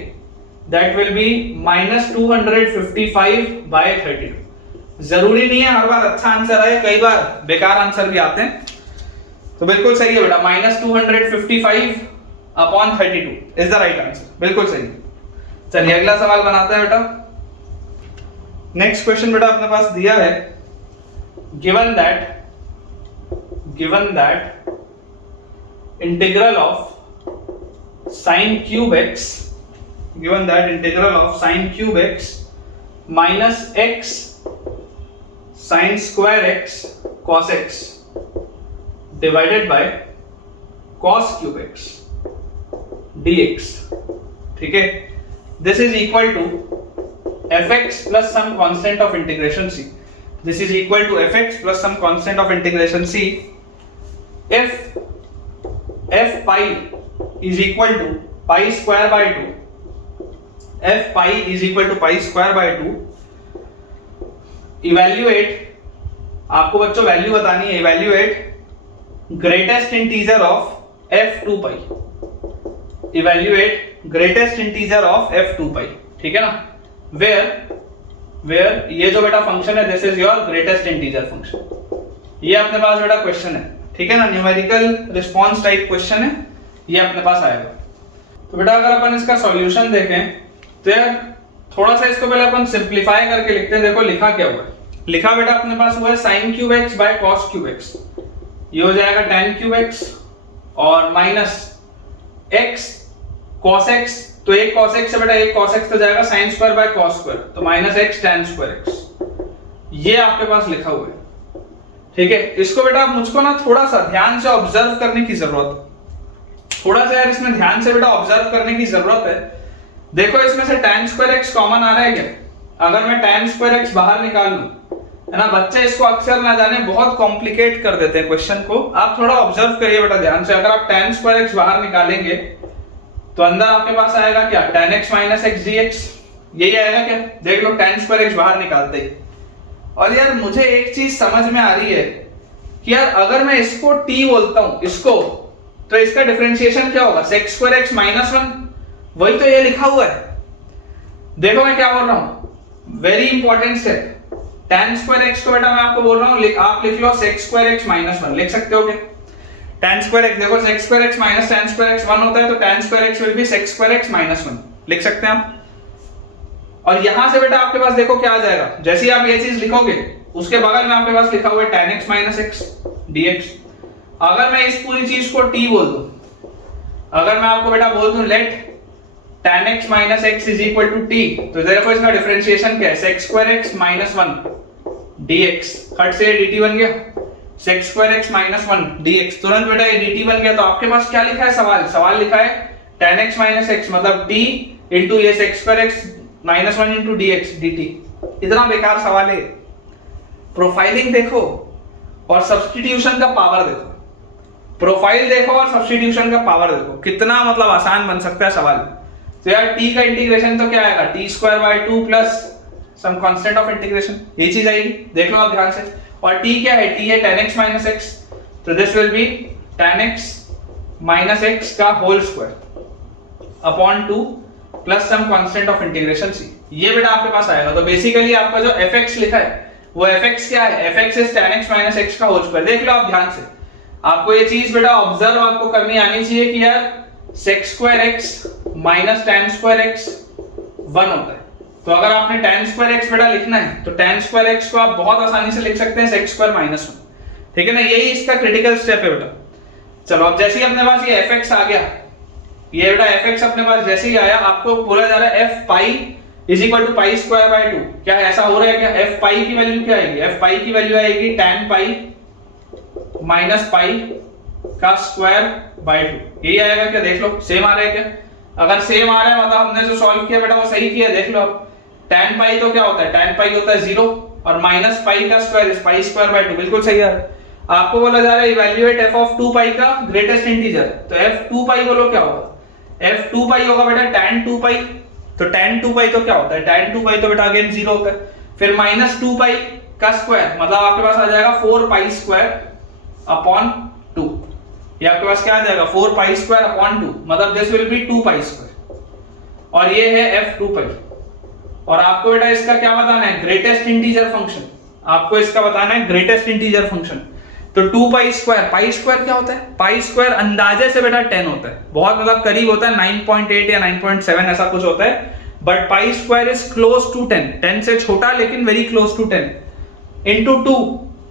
दैट विल बी -255/32। जरूरी नहीं है हर बार अच्छा आंसर आए, कई बार बेकार आंसर भी आते हैं, तो बिल्कुल सही है बेटा, -255/32 इज द राइट आंसर, बिल्कुल सही। चलिए अगला सवाल बनाते हैं बेटा। नेक्स्ट क्वेश्चन बेटा अपने पास दिया है, given that integral of sin cube x minus x sin square x cos x divided by cos cube x dx, ठीक है, this is equal to fx plus some constant of integration c, this is equal to fx plus some constant of integration c if f pi is equal to pi square by 2, f pi is equal to pi square by 2, evaluate, आपको बच्चों value बतानी है, evaluate greatest integer of f2 pi, evaluate greatest integer of f2 pi, ठीक है ना, where ये जो बेटा फंक्शन है this is your greatest integer function, ये अपने पास बेटा क्वेश्चन है, ठीक है ना, न्यूमेरिकल रिस्पॉन्स टाइप क्वेश्चन है, ये अपने पास आएगा। तो बेटा अगर अपन इसका सॉल्यूशन देखें तो यार थोड़ा सा इसको पहले अपन सिंपलीफाई करके लिखते हैं। देखो लिखा क्या हुआ है, लिखा बेटा अपने पास वो है sin cube x by cos cube x, ये हो जाएगा tan क्यूब एक्स और माइनस x cos x, तो एक cos x से बेटा एक cos x तो जाएगा sin square by cos square, तो minus x tan square x, ये आपके पास लिखा हुआ है। ठीक है, इसको बेटा मुझको ना थोड़ा सा ध्यान से ऑब्जर्व करने की जरूरत है, थोड़ा सा यार इसमें ध्यान से बेटा ऑब्जर्व करने की जरूरत है। देखो इसमें से tan स्क्वायर x कॉमन आ रहा है क्या? अगर मैं tan स्क्वायर x बाहर निकाल लूं, है ना, बच्चे इसको अक्सर ना जाने बहुत कॉम्प्लिकेट कर देते हैं क्वेश्चन को, आप थोड़ा ऑब्जर्व करिए बेटा ध्यान से। अगर आप tan स्क्वायर x बाहर निकालेंगे तो अंदर आपके पास आएगा क्या? tan x minus x dx, यही आएगा क्या? देख लो tan स्क्वायर x बाहर निकालते ही। और यार मुझे एक चीज समझ में आ रही है कि यार अगर मैं इसको t बोलता हूं इसको, तो इसका डिफरेंशिएशन क्या होगा? sec स्क्वायर x माइनस 1, वही तो ये लिखा हुआ है। देखो मैं क्या बोल रहा हूं, very important step. tan square x को बेटा मैं आपको बोल रहा हूं आप लिख लो sec स्क्वायर x माइनस 1, लिख सकते हो क्या? tan स्क्वायर x, देखो sec square x minus tan square x 1 होता है, तो tan square x will be sec square x minus 1, लिख सकते हैं आप। और यहां से बेटा आपके पास देखो क्या आ जाएगा, जैसे ही आप ये चीज लिखोगे उसके बगल में आपके पास लिखा हुआ है tan x minus x dx। अगर मैं इस पूरी चीज को t बोल दूं, अगर मैं आपको बेटा बोल दूं let tan x minus x is equal to t, तो देखो इसका डिफरेंशिएशन क्या है? sec square x minus 1 dx, खट से dt बन गया sec square x minus 1 dx, तुरंत बेटा ये dt बन गया। तो आपके पास क्या लिखा है? सवाल लिखा है tan x माइनस x मतलब t इंटू ये sec square x minus 1 into dx dt। इतना बेकार सवाल है। प्रोफाइलिंग देखो और सब्स्टिट्यूशन का पावर देखो, प्रोफाइल देखो और सब्स्टिट्यूशन का पावर देखो, कितना मतलब आसान बन सकता है सवाल। तो यार t का इंटीग्रेशन तो क्या आएगा? t square by 2 plus some constant of integration, ये चीज आएगी, देख लो आप ध्यान से। और t क्या है? t है tan x माइनस x, तो this will be tan x minus x का whole square upon 2 plus some constant of integration c, ये बेटा आपके पास आएगा। तो बेसिकली आपका जो fx लिखा है वो fx क्या है? fx is tan x minus x का होल स्क्वायर। देख लो आप ध्यान से, आपको ये चीज बेटा ऑब्जर्व आपको करनी आनी चाहिए कि यार sec square x minus tan square x 1 होता है। तो अगर आपने tan स्क्वायर x बेटा लिखना है तो tan स्क्वायर x को आप बहुत आसानी से लिख सकते हैं sec स्क्वायर माइनस 1, ठीक है ना, यही इसका क्रिटिकल स्टेप है बेटा। चलो अब जैसे ही अपने पास ये fx आ गया, ये बेटा fx अपने पास जैसे ही आया, आपको बोला जा रहा है f pi is equal to pi square by 2, क्या ऐसा हो रहा है क्या? f पाई की वैल्यू क्या आएगी? f पाई की वैल्यू आएगी tan पाई माइनस पाई का स्क्वायर बाय 2, यही आएगा क्या? देख लो सेम आ रहा है क्या? अगर सेम आ रहा है मतलब हमने जो सॉल्व किया बेटा वो सही किया। देख लो अब tan पाई तो क्या होता है? tan पाई होता है 0 और माइनस पाई का square is pi square by 2, बिल्कुल सही आ रहा है। आपको बोला जा रहा है इवैल्यूएट f ऑफ 2 पाई का ग्रेटेस्ट इंटीजर, तो f 2 पाई बोलो क्या होगा? f 2 पाई होगा बेटा tan 2 पाई, तो tan 2 पाई तो क्या होता है? tan 2 पाई तो बेटा अगेन 0 होता है। फिर माइनस 2 पाई का स्क्वायर मतलब आपके पास आ जाएगा 4 पाई स्क्वायर अपॉन 2, ये आपके पास क्या आ जाएगा? 4 पाई स्क्वायर अपॉन 2, मतलब this will B 2 pi square, और ये है f 2 पाई। और आपको बेटा इसका क्या बताना है? ग्रेटेस्ट इंटीजर फंक्शन, आपको इसका बताना है ग्रेटेस्ट इंटीजर फंक्शन। तो 2 पाई स्क्वायर क्या होता है? पाई स्क्वायर अंदाजे से बेटा 10 होता है, बहुत मतलब करीब होता है, 9.8 या 9.7 ऐसा कुछ होता है, but pi square is close to 10 से छोटा लेकिन वेरी क्लोज टू 10 इंटू 2,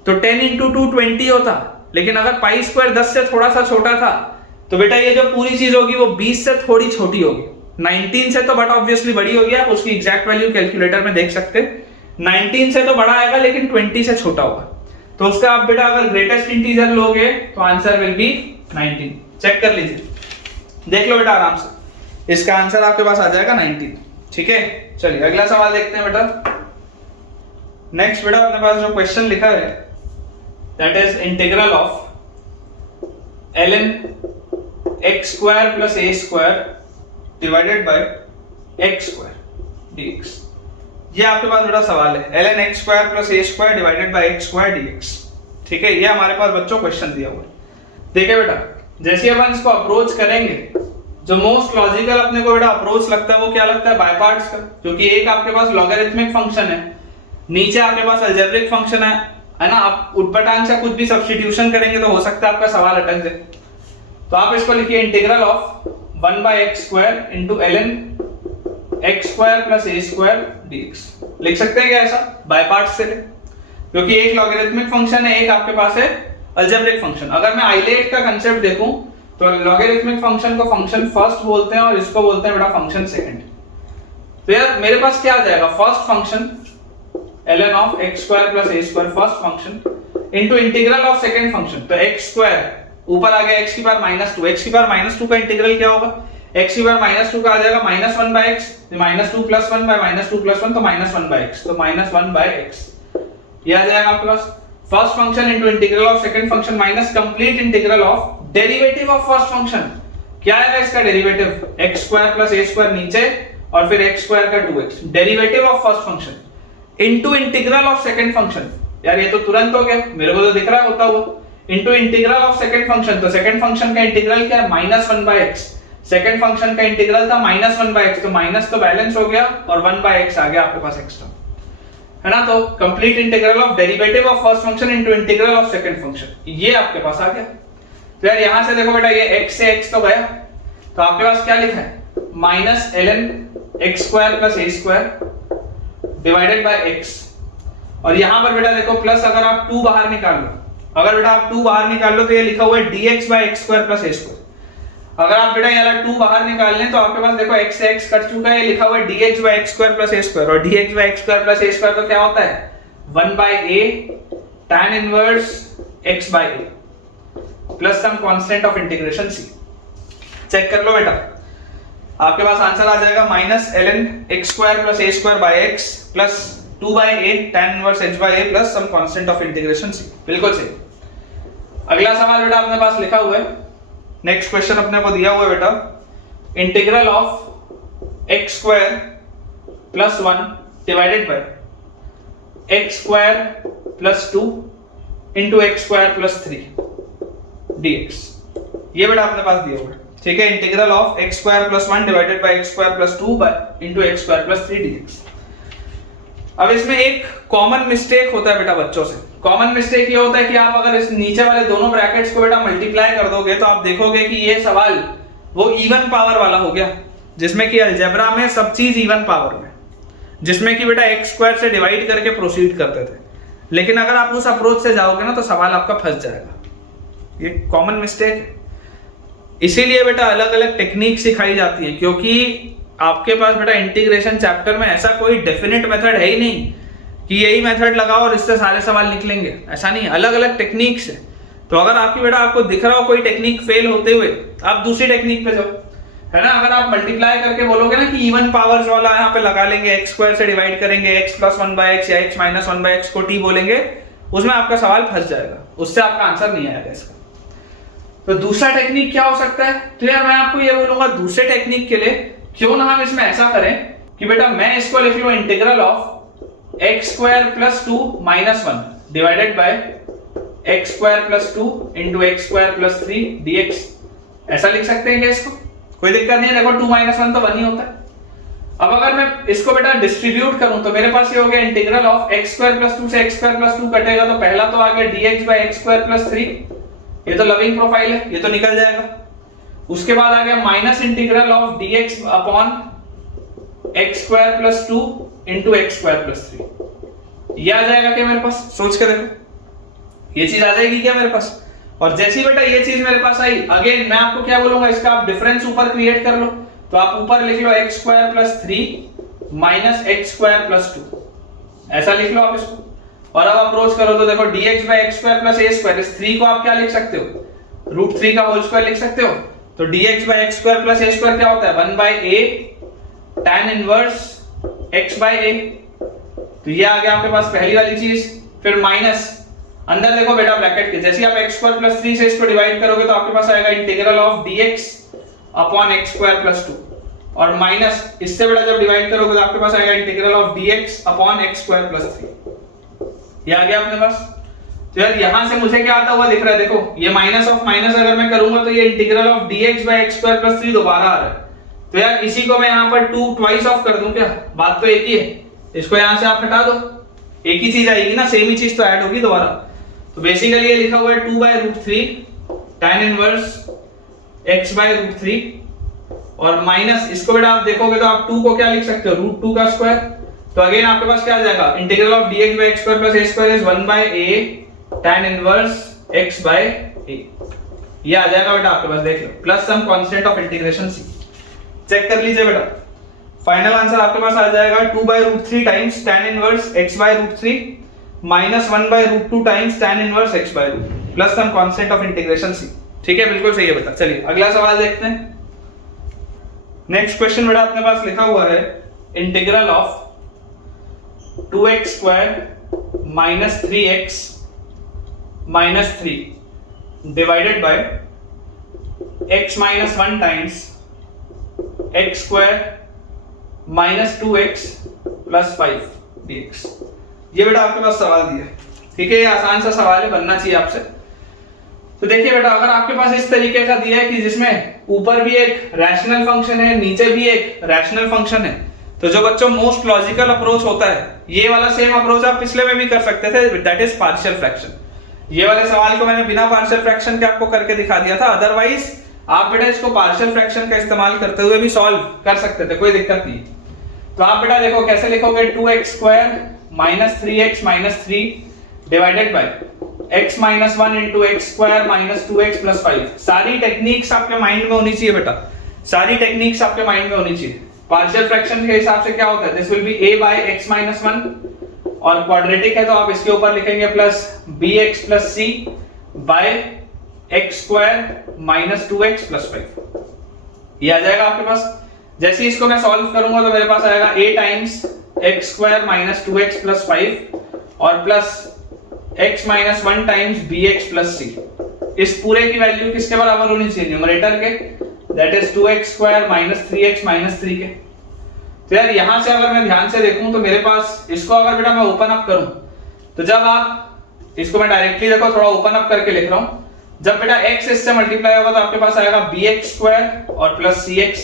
तो 10 इंटू 2 20 होता। लेकिन अगर पाई स्क्वायर 10 से थोड़ा सा छोटा था तो बेटा ये जो पूरी चीज होगी वो 20 से थोड़ी छोटी होगी, 19 से तो बट ऑब्वियसली बड़ी होगी, आप उसकी एग्जैक्ट वैल्यू कैलकुलेटर में देख सकते हैं। 19 से तो बड़ा आएगा लेकिन 20 से छोटा होगा, तो उसका आप बेटा अगर ग्रेटेस्ट इंटीजर लोगे तो आंसर विल बी 19। चेक कर लीजिए, देख लो बेटा आराम से, इसका आंसर आपके पास आ जाएगा 19, ठीक है। चलिए अगला सवाल देखते हैं बेटा। नेक्स्ट बेटा अपने पास जो क्वेश्चन लिखा है that is integral of ln x square plus a square divided by x square dx। ये आपके पास बेटा सवाल है ln x square plus a square divided by x square dx, ठीक है। ये हमारे पास बच्चों क्वेश्चन दिया हुआ है। देखिए बेटा जैसे अपन इसको अप्रोच करेंगे, जो मोस्ट लॉजिकल अपने को बेटा अप्रोच लगता है वो क्या लगता है? बाय पार्ट्स का, क्योंकि एक आपके पास लॉगरिथमिक फंक्शन है, नीचे आपके पास अलजेब्रिक फंक्शन है ना। आप उठपटांग से कुछ भी सब्स्टिट्यूशन करेंगे तो हो सकता है आपका सवाल अटक जाए। तो आप इसको लिखिए integral of 1/x square into ln x square plus a square dx, लिख सकते हैं क्या ऐसा? बाय पार्ट्स से ले। क्योंकि एक लॉगरिथमिक फंक्शन है, एक आपके पास है अलजेब्रिक फंक्शन। अगर मैं आइलेट का कंसेप्ट देखूं तो लॉगरिथमिक फंक्शन को फंक्शन फर्स्ट बोलते हैं और इसको बोलते हैं बेटा फंक्शन सेकंड। तो यार मेरे पास क्या आ जाएगा, first function ln of x square plus a square first function into integral of second function. तो x स्क्वायर ऊपर आ गया x की पावर -2, x की पावर -2 का इंटीग्रल क्या होगा, x की पावर -2 का आ जाएगा -1/x, -2 + 1 -2 + 1 तो -1/x, तो -1/x ये आ जाएगा आपके पास first function into integral of second function minus complete integral of derivative of first function. क्या आएगा इसका derivative, x square plus a square नीचे और फिर x स्क्वायर का 2x, derivative of first function into integral of second function. यार ये तो तुरंत हो गया, मेरे को तो दिख रहा है होता हुआ, into integral of second function. तो सेकंड फंक्शन का इंटीग्रल क्या है, -1/x, सेकंड फंक्शन का इंटीग्रल था -1/x, तो माइनस तो बैलेंस हो गया और 1/x आ गया आपके पास एक्स्ट्रा, है ना। तो complete integral of derivative of first function into integral of second function, ये आपके पास आ गया। तो यार यहां से देखो बेटा ये x से x तो गया, तो आपके पास क्या लिखा है, -ln x square plus a square divided by x। और यहां पर बेटा देखो प्लस, अगर आप 2 बाहर निकाल लो, अगर बेटा आप 2 बाहर निकाल लो तो ये लिखा हुआ है dx by x square plus a square. अगर आप बेटा ये वाला 2 बाहर निकाल लें तो आपके पास देखो x से x कट चुका है, ये लिखा हुआ है dx by x square plus a square. और dx by x square plus a square तो क्या होता है, 1/a tan inverse x by a plus some constant of integration c। Check कर लो बेटा, आपके पास आंसर आ जाएगा -ln x square plus a square by x plus 2/a tan inverse h by a plus some constant of integration c। बिल्कुल सही। अगला सवाल बेटा अपने पास लिखा हुआ है, नेक्स्ट क्वेश्चन अपने को दिया हुआ है बेटा, integral of x square plus 1 divided by x square plus 2 into x square plus 3 dx। ये बेटा अपने पास दिया हुआ है, ठीक है। Integral of x square plus 1 divided by x square plus 2 into x square plus 3 dx। अब इसमें एक कॉमन मिस्टेक होता है बेटा बच्चों से। कॉमन मिस्टेक ये होता है कि आप अगर इस नीचे वाले दोनों ब्रैकेट्स को बेटा मल्टीप्लाई कर दोगे तो आप देखोगे कि ये सवाल वो इवन पावर वाला हो गया, जिसमें कि अलजेब्रा में सब चीज इवन पावर में, जिसमें कि बेटा x स्क्वायर से डिवाइड करके प्रोसीड करते थे। लेकिन अगर आप उस अप्रोच से जाओगे ना तो सवाल आपका फंस जाएगा, ये कॉमन मिस्टेक है। इसीलिए बेटा अलग अलग टेक्निक सिखाई जाती है, क्योंकि आपके पास बेटा इंटीग्रेशन चैप्टर में ऐसा कोई डेफिनेट मेथड है ही नहीं कि यही मेथड लगाओ और इससे सारे सवाल निकलेंगे, ऐसा नहीं, अलग अलग टेक्निक्स है। तो अगर आपकी बेटा आपको दिख रहा हो कोई टेक्निक फेल होते हुए, आप दूसरी टेक्निक पे जाओ, है ना। अगर आप मल्टीप्लाई करके बोलोगे ना कि इवन पावर्स वाला यहाँ पे लगा लेंगे, x स्क्वायर से डिवाइड करेंगे x प्लस 1/x या x माइनस 1/x को t बोलेंगे, उसमें आपका सवाल फंस जाएगा, उससे आपका आंसर नहीं आएगा इसका। तो दूसरा टेक्निक क्या हो सकता है, तो यार मैं आपको ये बोलूंगा दूसरे टेक्निक के लिए क्यों ना हम इसमें ऐसा करें कि बेटा मैं इसको लिख लूं integral of x square plus 2 minus 1 divided by x square plus 2 into x square plus 3 dx। ऐसा लिख सकते हैं क्या इसको, कोई दिक्कत नहीं है। देखो 2 - 1 तो 1 ही होता है। अब अगर मैं इसको बेटा डिस्ट्रीब्यूट करूं तो मेरे पास ये हो गया integral of x square plus 2 से x स्क्वायर प्लस 2 कटेगा तो पहला तो आ गया dx by x square plus 3, ये तो लविंग प्रोफाइल है, ये तो निकल जाएगा। उसके बाद आ गया minus integral of dx upon x square plus 2 into x square plus 3, ये आ जाएगा क्या मेरे पास, सोच के देखो, ये चीज आ जाएगी क्या मेरे पास। और जैसी बेटा ये चीज मेरे पास आई, अगेन मैं आपको क्या बोलूंगा, इसका आप डिफरेंस ऊपर क्रिएट कर लो, तो आप ऊपर लिख लो x square plus 3 minus x square plus 2, ऐसा लिख लो आप इसको। और अब अप्रोच करो तो देखो dx by x square plus a square, इस 3 को आप क्या लिख सकते हो, √3 का होल स्क्वायर लिख सकते हो। तो dx by x square plus a square क्या होता है, 1/a tan inverse x by a। तो ये आ गया आपके पास पहली वाली चीज। फिर माइनस अंदर देखो बेटा ब्रैकेट के, जैसे आप x स्क्वायर प्लस 3 से इसको डिवाइड करोगे तो आपके पास आएगा integral of dx upon x square plus 2, और माइनस इससे बेटा जब डिवाइड करोगे तो आपके पास आएगा integral of dx upon x square plus 3, ये आ गया अपने पास। तो यार यहां से मुझे क्या आता हुआ दिख रहा है, देखो ये माइनस ऑफ माइनस अगर मैं करूंगा तो ये integral of dx by x square plus 3 दोबारा आ रहा है। तो यार इसी को मैं यहां पर 2 ट्वाइस ऑफ कर दूं क्या, बात तो एक ही है, इसको यहां से आप हटा दो, एक ही चीज आएगी ना, सेम ही चीज तो ऐड होगी दोबारा। तो बेसिकली ये लिखा हुआ है 2/√3 tan इनवर्स x बाय √3, और माइनस इसको बेटा आप देखोगे तो आप 2 को क्या लिख सकते हो, √2 का स्क्वायर, तो अगेन आपके पास क्या आ जाएगा, integral of dx by x square plus a square is 1 by a tan inverse x by a। ये आ जाएगा बेटा आपके पास, देख लो, plus some constant of integration c। Check कर लीजिए बेटा, फाइनल आंसर आपके पास आ जाएगा 2 by √3 times tan inverse x by √3 minus 1 by √2 times tan inverse x by √2 plus some constant of integration c। ठीक है, बिल्कुल सही है बेटा। चलिए अगला सवाल देखते हैं। नेक्स्ट क्वेश्चन बेटा अपने पास लिखा हुआ है integral of 2x square minus 3x minus 3 divided by x minus 1 times x square minus 2x plus 5 dx। ये बेटा आपके पास सवाल दिया है। ठीक है, ये आसान सा सवाल है, बनना चाहिए आपसे। तो देखिए बेटा, अगर आपके पास इस तरीके का दिया है कि जिसमें ऊपर भी एक रैशनल फंक्शन है, नीचे भी एक रैशनल फंक्शन है, तो जो बच्चों मोस्ट लॉजिकल अप्रोच होता है, ये वाला सेम अप्रोच आप पिछले में भी कर सकते थे, दैट इज पार्शियल फ्रैक्शन। ये वाले सवाल को मैंने बिना पार्शियल फ्रैक्शन के आपको करके दिखा दिया था, अदरवाइज आप बेटा इसको पार्शियल फ्रैक्शन का इस्तेमाल करते हुए भी सॉल्व कर सकते थे, कोई दिक्कत नहीं। तो आप बेटा देखो कैसे लिखोगे, 2x square minus 3x minus 3 divided by x minus 1 into x square minus 2x plus 5। सारी टेक्निक्स आपके माइंड में होनी चाहिए बेटा, सारी टेक्निक्स आपके माइंड में होनी चाहिए। पार्शियल फ्रैक्शन के हिसाब से क्या होता है, this will be a by x minus 1, और क्वाड्रेटिक है तो आप इसके ऊपर लिखेंगे plus bx plus c by x square minus 2x plus 5। ये आ जाएगा आपके पास। जैसे इसको मैं सॉल्व करूंगा तो मेरे पास आएगा a times x square minus 2x plus 5 और plus x minus 1 times bx plus c। इस पूरे की वैल्यू किसके बराबर होनी चाहिए, न्यूमरेटर के, that is 2x square minus 3x minus 3 के। तो यार यहां से अगर मैं ध्यान से देखूं तो मेरे पास इसको अगर बेटा मैं ओपन अप करूं, तो जब आप इसको मैं डायरेक्टली देखो थोड़ा ओपन अप करके लिख रहा हूं, जब बेटा x इससे मल्टीप्लाई होगा तो आपके पास आएगा bx स्क्वायर और प्लस cx,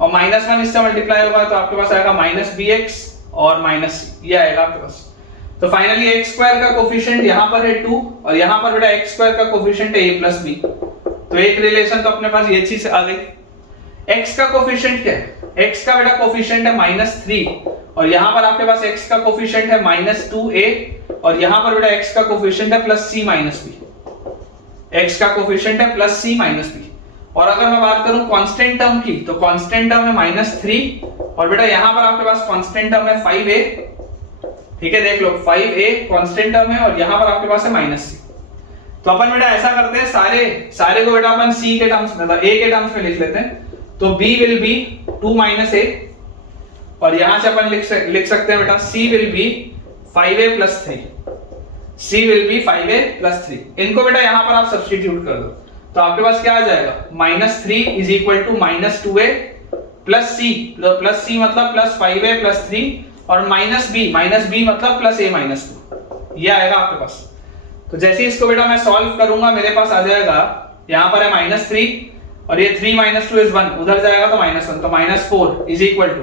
और माइनस 1 इससे मल्टीप्लाई होगा तो आपके पास आएगा माइनस bx और माइनस c। ये आएगा आपके पास। तो फाइनली x स्क्वायर का कोफिशिएंट यहां पर है 2 और यहां पर बेटा x स्क्वायर का कोफिशिएंट है a प्लस b। तो एक रिलेशन तो अपने पास ये चीज आ गई। x का कोफिशिएंट क्या है, x का बेटा कोफिशिएंट है माइनस 3 और यहां पर आपके पास x का कोफिशिएंट है माइनस 2a और यहां पर बेटा x का कोफिशिएंट है plus c minus b। x का कोफिशिएंट है प्लस c माइनस b। और अगर मैं बात करूं कांस्टेंट टर्म की, तो कांस्टेंट टर्म है माइनस 3 और बेटा यहां पर आपके पास कांस्टेंट टर्म है 5a। ठीक है, देख लो 5a कांस्टेंट टर्म है और यहां पर आपके पास है माइनस c। तो अपन बेटा ऐसा करते हैं, सारे को बेटा अपन c के टर्म्स में, मतलब a के टर्म्स में लिख लेते हैं। तो b will be 2 minus a और यहां से अपन लिख सकते हैं बेटा c will be 5a plus 3। c will be 5a plus 3। इनको बेटा यहां पर आप सब्स्टिट्यूट कर दो तो आपके पास क्या आ जाएगा, minus 3 is equal to minus 2a plus c, plus c मतलब प्लस 5a प्लस 3 और माइनस b मतलब प्लस a माइनस 2। ये आएगा आपके पास। तो जैसे इसको बेटा मैं सॉल्व करूंगा मेरे पास आ जाएगा, यहां पर है माइनस 3 और ये 3 माइनस 2 इज 1, उधर जाएगा तो माइनस 1, तो minus 4 is equal to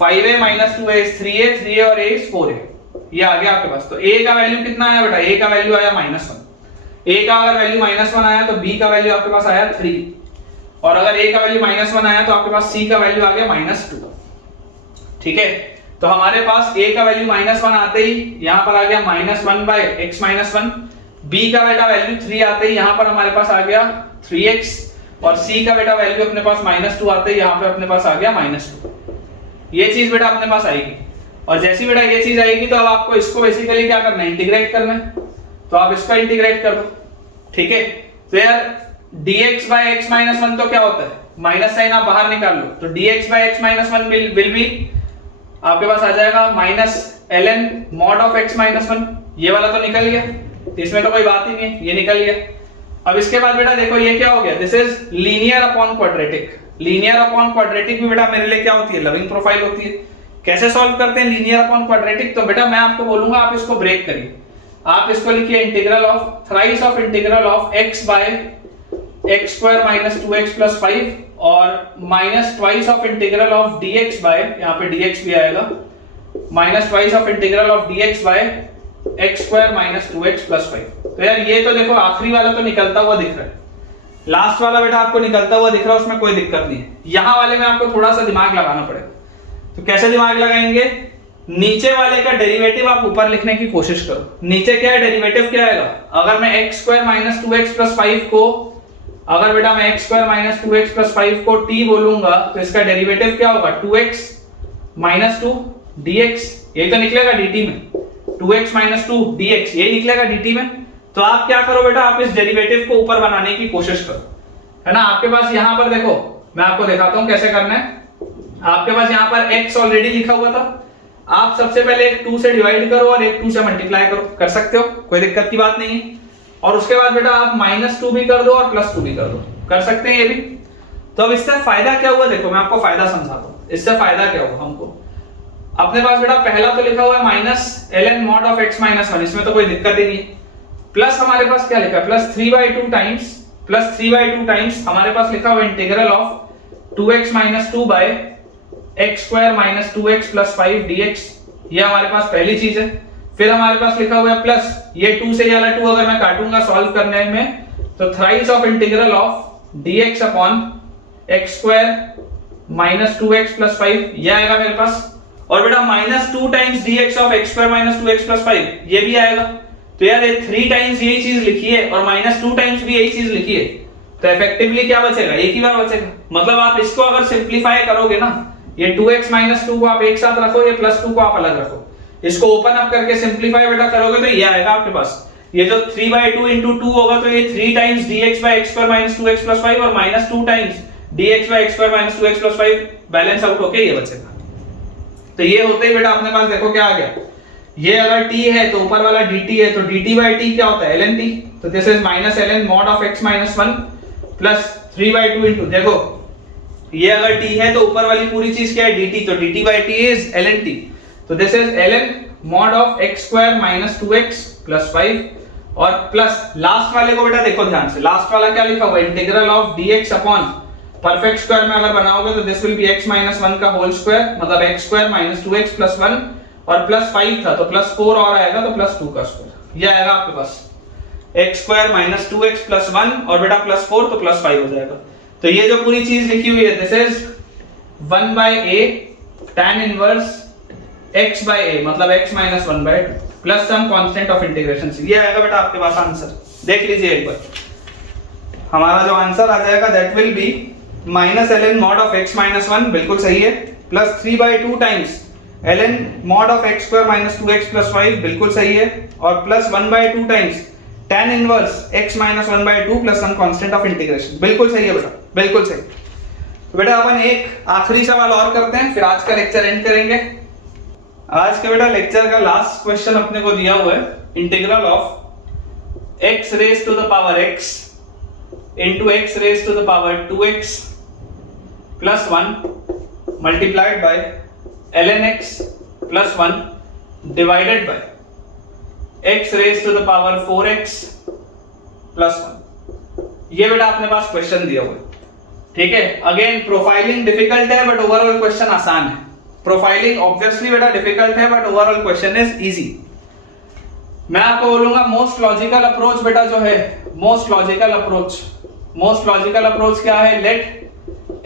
5a minus 2a is 3a और a इज 4a। ये आ गया आपके पास। तो a का वैल्यू कितना आया बेटा, a का वैल्यू आया माइनस 1। a का अगर वैल्यू माइनस 1 आया तो b का वैल्यू आपके पास आया 3 और अगर a का वैल्यू माइनस 1 आया तो आपके पास c का वैल्यू आ गया माइनस 2। ठीक है, तो हमारे पास a का वैल्यू माइनस 1 आते ही यहां पर आ गया minus 1 by x minus 1, b का बेटा वैल्यू 3 आते ही यहां पर हमारे पास आ गया 3x और c का बेटा वैल्यू अपने पास माइनस 2 आते ही यहां पे अपने पास आ गया माइनस 2। ये चीज बेटा अपने पास आएगी और जैसी बेटा ये चीज आएगी तो अब आपको इसको बेसिकली क्या करना है, इंटीग्रेट करना है। तो आप इसको इंटीग्रेट कर दो। ठीक है, तो यार dx by x minus 1 तो क्या होता है, माइनस साइन आप बाहर निकाल लो, तो dx by x minus 1 will B आपके पास आ जाएगा minus ln mod of x minus 1। ये वाला तो निकल गया, इसमें तो कोई बात ही नहीं है, ये निकल गया। अब इसके बाद बेटा देखो ये क्या हो गया, this is linear upon quadratic. Linear upon quadratic भी बेटा मेरे लिए क्या होती है, लविंग प्रोफाइल होती है। कैसे सॉल्व करते हैं लीनियर अपॉन क्वाड्रेटिक, तो बेटा मैं आपको बोलूंगा आप इसको ब्रेक करिए। आप इसको लिखिए integral of thrice of integral of x by x square minus 2x plus 5 और minus twice of integral of dx by, यहाँ पे dx भी आएगा, minus twice of integral of dx by x square minus 2x plus 5। तो यार ये तो देखो आखिरी वाला तो निकलता हुआ दिख रहा है, लास्ट वाला बेटा आपको निकलता हुआ दिख रहा है, उसमें कोई दिक्कत नहीं है। यहाँ वाले में आपको थोड़ा सा दिमाग लगाना पड़ेगा। तो कैसे दिमाग लगाएंगे, नीचे वाले का डेरिवेटिव आप ऊपर लिखने की कोशिश करो। नीचे क्या है, डेरिवेटिव क्या आएगा? अगर मैं x square minus 2x plus 5 को, अगर बेटा मैं x square minus 2x plus 5 को t बोलूंगा तो इसका डेरिवेटिव क्या होगा? 2x माइनस 2 dx, यही तो निकलेगा dt में। 2x माइनस 2 dx यही निकलेगा dt में। तो आप क्या करो बेटा, आप इस डेरिवेटिव को ऊपर बनाने की कोशिश करो, है ना। आपके पास यहां पर देखो, मैं आपको दिखाता हूं कैसे करना है। आपके पास यहां पर x ऑलरेडी लिखा हुआ था, आप सबसे पहले एक 2 से डिवाइड करो और एक 2 से मल्टीप्लाई करो, कर सकते हो, कोई दिक्कत की बात नहीं है। और उसके बाद बेटा आप -2 भी कर दो और +2 भी कर दो, कर सकते हैं ये भी। तो अब इससे फायदा क्या हुआ, देखो मैं आपको फायदा समझाता हूं। इससे फायदा क्या हुआ हमको, अपने पास बेटा पहला तो लिखा हुआ है -ln mod of x - 1, इसमें तो कोई दिक्कत ही नहीं है। प्लस हमारे पास क्या लिखा है, +3/2 टाइम्स हमारे पास लिखा हुआ integral of 2x - 2 by x square minus 2x plus 5 dx, ये हमारे पास पहली चीज है। फिर हमारे पास लिखा हुआ है प्लस ये 2 से ये वाला 2 अगर मैं काटूंगा सॉल्व करने में तो thrice of integral of dx upon x square minus 2x plus 5, ये आएगा मेरे पास। और बेटा -2 times dx of x square minus 2x plus 5 ये भी आएगा। तो यार ये 3 टाइम्स यही चीज लिखी है और -2 टाइम्स भी यही चीज लिखी है, तो इफेक्टिवली क्या बचेगा, एक ही बार बचेगा। मतलब आप इसको अगर सिंपलीफाई करोगे ना, ये 2x - 2 को आप एक साथ रखो, ये +2 को आप अलग रखो, इसको ओपन अप करके सिंपलीफाई बेटा करोगे तो ये आएगा आपके पास। ये जो 3/2 * 2 होगा तो ये 3 times dx by x square minus 2x plus 5 और -2 times dx by x square minus 2x plus 5 balance out होके ये बचेगा। तो ये होते ही बेटा अपने पास देखो क्या आ गया, ये अगर t है तो ऊपर वाला dt है, तो dt by t क्या होता है, ln t। तो this is -ln mod of x - 1 plus 3/2 into, देखो ये अगर t है तो ऊपर वाली पूरी चीज क्या है, dt, तो dt by t is ln t। तो this is ln mod of x square minus 2x plus 5 और प्लस लास्ट वाले को बेटा देखो ध्यान से, लास्ट वाला क्या लिखा हुआ है, integral of dx upon perfect square में अगर बनाओगे तो दिस विल बी x - 1 का होल स्क्वायर, मतलब x square minus 2x plus 1 और प्लस 5 था तो प्लस 4 और आएगा तो प्लस 2 का स्क्वायर, ये आएगा आपके पास x square minus 2x plus 1 और बेटा प्लस 4 तो प्लस 5 हो जाएगा। तो ये जो पूरी चीज लिखी हुई है this is 1/a tan inverse x by a, मतलब x - 1/2 plus some constant of integration, ये आएगा बेटा आपके पास आंसर। देख लीजिए एक बार, हमारा जो आंसर आ जाएगा that will be -ln mod of x - 1, बिल्कुल सही है, plus 3/2 times ln mod of x square minus 2x plus 5, बिल्कुल सही है, और plus 1/2 times tan inverse x - 1/2 plus some constant of integration, बिल्कुल सही है बेटा, बिल्कुल सही। तो बेटा अपन एक आखिरी सवाल और करते हैं, फिर आज का लेक्चर एंड करेंगे। आज के बेटा लेक्चर का लास्ट क्वेश्चन अपने को दिया हुआ है, integral of x raise to the power x into x raise to the power 2x plus 1 multiplied by ln x plus 1 divided by x raise to the power 4x plus 1। ये बेटा अपने पास question दिया हुआ है, ठीक है। Again profiling difficult है but overall question आसान है। प्रोफाइलिंग ऑब्वियसली बेटा डिफिकल्ट है but overall question is easy. मैं आपको बोलूंगा मोस्ट लॉजिकल अप्रोच बेटा जो है, मोस्ट लॉजिकल अप्रोच क्या है, let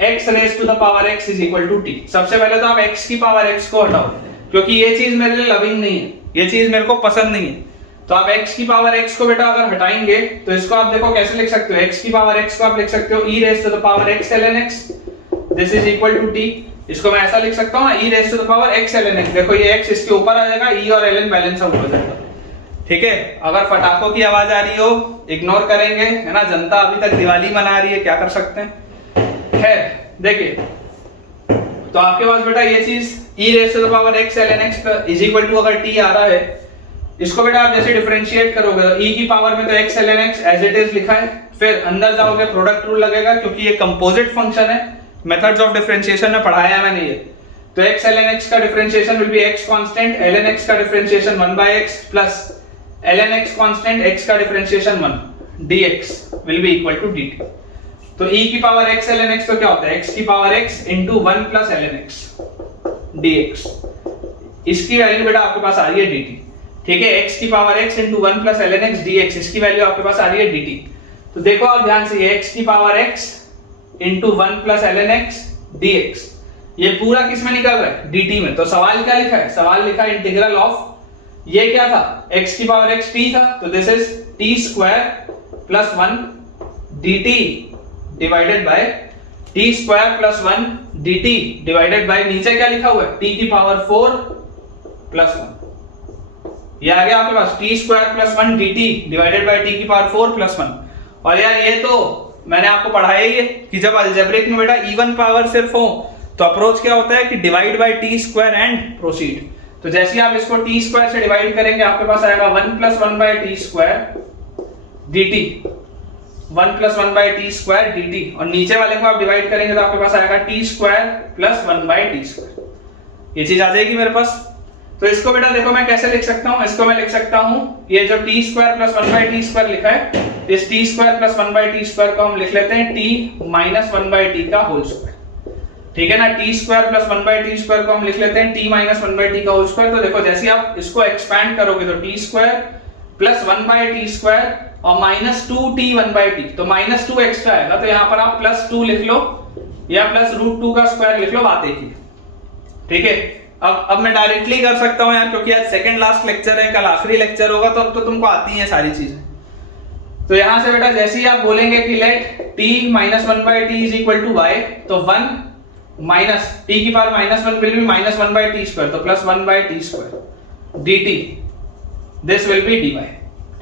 x raise to the power x is equal to t। सबसे पहले तो आप x की पावर x को हटाओ, क्योंकि ये चीज मेरे लिए लविंग नहीं है, ये चीज मेरे को पसंद नहीं है। तो आप x की पावर x को बेटा अगर हटाएंगे तो इसको आप देखो कैसे लिख सकते हो, x की पावर x को आप लिख सकते हो e raise to the power x ln x, this is equal to t। इसको मैं ऐसा लिख सकता हूं ना, e raise to the power x ln x, देखो ये x इसके ऊपर आ जाएगा, e और ln बैलेंस आउट हो जाएगा, ठीक है। अगर पटाखों की आवाज आ रही हो इग्नोर करेंगे, है ना, जनता अभी तक दिवाली मना रही है, क्या कर सकते हैं। खैर देखिए, तो आपके पास बेटा ये चीज e raise to the power x ln x is equal to अगर t आ रहा है, इसको बेटा आप जैसे डिफरेंशिएट करोगे तो e की पावर में तो x ln x as it is लिखा है, फिर अंदर जाओगे प्रोडक्ट रूल लगेगा क्योंकि ये कंपोजिट फंक्शन है, मेथड्स ऑफ डिफरेंशिएशन में पढ़ाया है मैंने ये। तो x ln x का differentiation will be x constant, ln x का differentiation 1/x plus ln x constant, x का differentiation 1 dx will be equal to dt। तो e की पावर x ln x तो क्या होता है, x की power x into 1 plus ln x dx, इसकी वैल्यू बेटा आपके पास आ रही है dt, ठीक है। x की power x into 1 plus ln x dx, इसकी वैल्यू आपके पास आ रही है dt। तो देखो आप ध्यान से, x की power x into 1 plus ln x dx, ये पूरा किस में निकल रहा है, dt में। तो सवाल क्या लिखा है, सवाल लिखा है इंटीग्रल ऑफ, ये क्या था, x की पावर x t था, तो this is t square plus 1 dt divided by t square plus 1 dt divided by, नीचे क्या लिखा हुआ है, t की पावर 4 प्लस 1। ये आ गया आपके पास t square plus 1 dt divided by t की पावर 4 प्लस 1। और यार ये तो मैंने आपको पढ़ाया ही है कि जब अलजेब्रिक में बेटा इवन पावर सिर्फ हो तो अप्रोच क्या होता है कि divide by t square and proceed. तो जैसे ही आप इसको टी स्क्वायर से डिवाइड करेंगे आपके पास आएगा 1 plus 1 by t square dt, 1 plus 1 by t square dt, और नीचे वाले को आप डिवाइड करेंगे तो आपके पास आएगा t square plus 1 by t square. ये चीज आ जाएगी मेरे पास। तो इसको बेटा देखो मैं कैसे लिख सकता हूं, इसको मैं लिख सकता हूं, ये जो t square plus 1 by t square लिखा है, इस t square plus 1 by t square को हम लिख लेते हैं t माइनस 1 बाय टी का होल स्क्वायर। ठीक है ना, t square plus 1 by t square को हम लिख लेते हैं t माइनस 1 बाय टी का होल स्क्वायर। तो देखो जैसे आप इसको एक्सपैंड करोगे तो t square plus 1 by t square और माइनस 2t 1 बाय टी, तो माइनस 2 एक्स्ट्रा आएगा, तो यहाँ पर आप प्लस 2 लिख लो या प्लस रूट 2 का स्क्वायर लिख लो, बात एक ही। ठीक है, अब मैं डायरेक्टली कर सकता हूं यार, क्योंकि आज सेकंड लास्ट लेक्चर है, कल आखिरी लेक्चर होगा, तो अब तो तुमको आती हैं सारी चीजें। तो यहां से बेटा जैसे ही आप बोलेंगे कि let t minus 1 by t is equal to y, तो 1 माइनस t की power minus 1 will be minus 1 by t square, तो plus 1 by t square dt, this will be dy।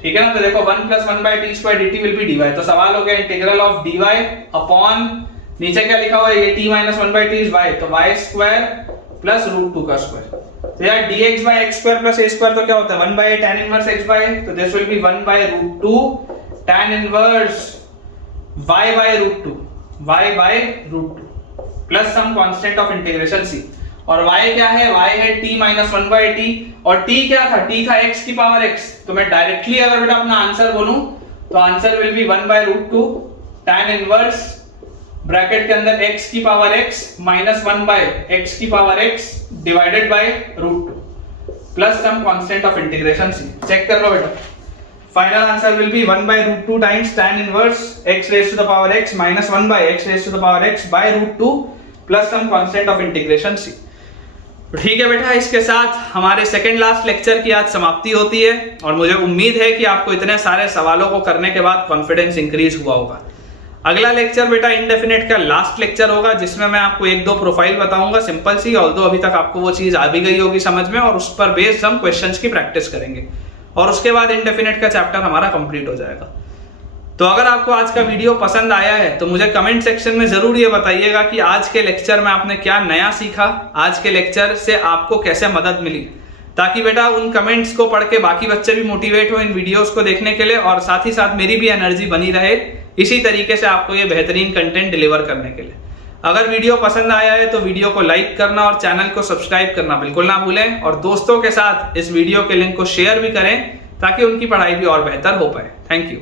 ठीक है ना, तो देखो 1 plus 1 by t square dt will be dy। तो सवाल हो गया इंटीग्रल ऑफ dy अपॉन, नीचे क्या लिखा हुआ है, ये t minus 1 by t is y, तो y स्क्वायर प्लस रूट 2 का स्क्वायर। तो यार dx by x square plus a square तो क्या होता है, 1 by tan inverse x by, तो this will be 1 by root 2 tan inverse y by root 2, y by root 2 plus some constant of integration c। और y क्या है, y है t minus 1 by t, और t क्या था, t था x की पावर x। तो मैं डायरेक्टली अगर बेटा अपना आंसर बोलूं तो answer will be 1 by root 2 tan inverse bracket के अंदर x की power x minus 1 by x की power x divided by root 2 plus some constant of integration c। Check कर लो बेटा, final answer will be 1 by root 2 times tan inverse x raise to the power x minus 1 by x raise to the power x by root 2 plus some constant of integration c। ठीक है बेटा, इसके साथ हमारे second last lecture की आज समाप्ति होती है, और मुझे उम्मीद है कि आपको इतने सारे सवालों को करने के बाद कॉन्फिडेंस इंक्रीज हुआ होगा। अगला लेक्चर बेटा इंडेफिनेट का लास्ट लेक्चर होगा, जिसमें मैं आपको एक दो प्रोफाइल बताऊंगा सिंपल सी, ऑल्दो अभी तक आपको वो चीज आ भी गई होगी समझ में, और उस पर बेस्ड हम क्वेश्चंस की प्रैक्टिस करेंगे, और उसके बाद इंडेफिनेट का चैप्टर हमारा कंप्लीट हो जाएगा। तो अगर आपको आज का वीडियो पसंद आया है तो मुझे कमेंट सेक्शन में जरूर ये बताइएगा कि आज के लेक्चर में आपने क्या नया सीखा, आज के लेक्चर से आपको कैसे मदद मिली, ताकि बेटा उन कमेंट्स को पढ़ के बाकी बच्चे भी मोटिवेट हो इन वीडियोस को देखने के लिए, और साथ ही साथ मेरी भी एनर्जी बनी रहे इसी तरीके से आपको ये बेहतरीन कंटेंट डिलीवर करने के लिए। अगर वीडियो पसंद आया है तो वीडियो को लाइक करना और चैनल को सब्सक्राइब करना बिल्कुल ना भूलें, और दोस्तों के साथ इस वीडियो के लिंक को शेयर भी करें ताकि उनकी पढ़ाई भी और बेहतर हो पाए। Thank you.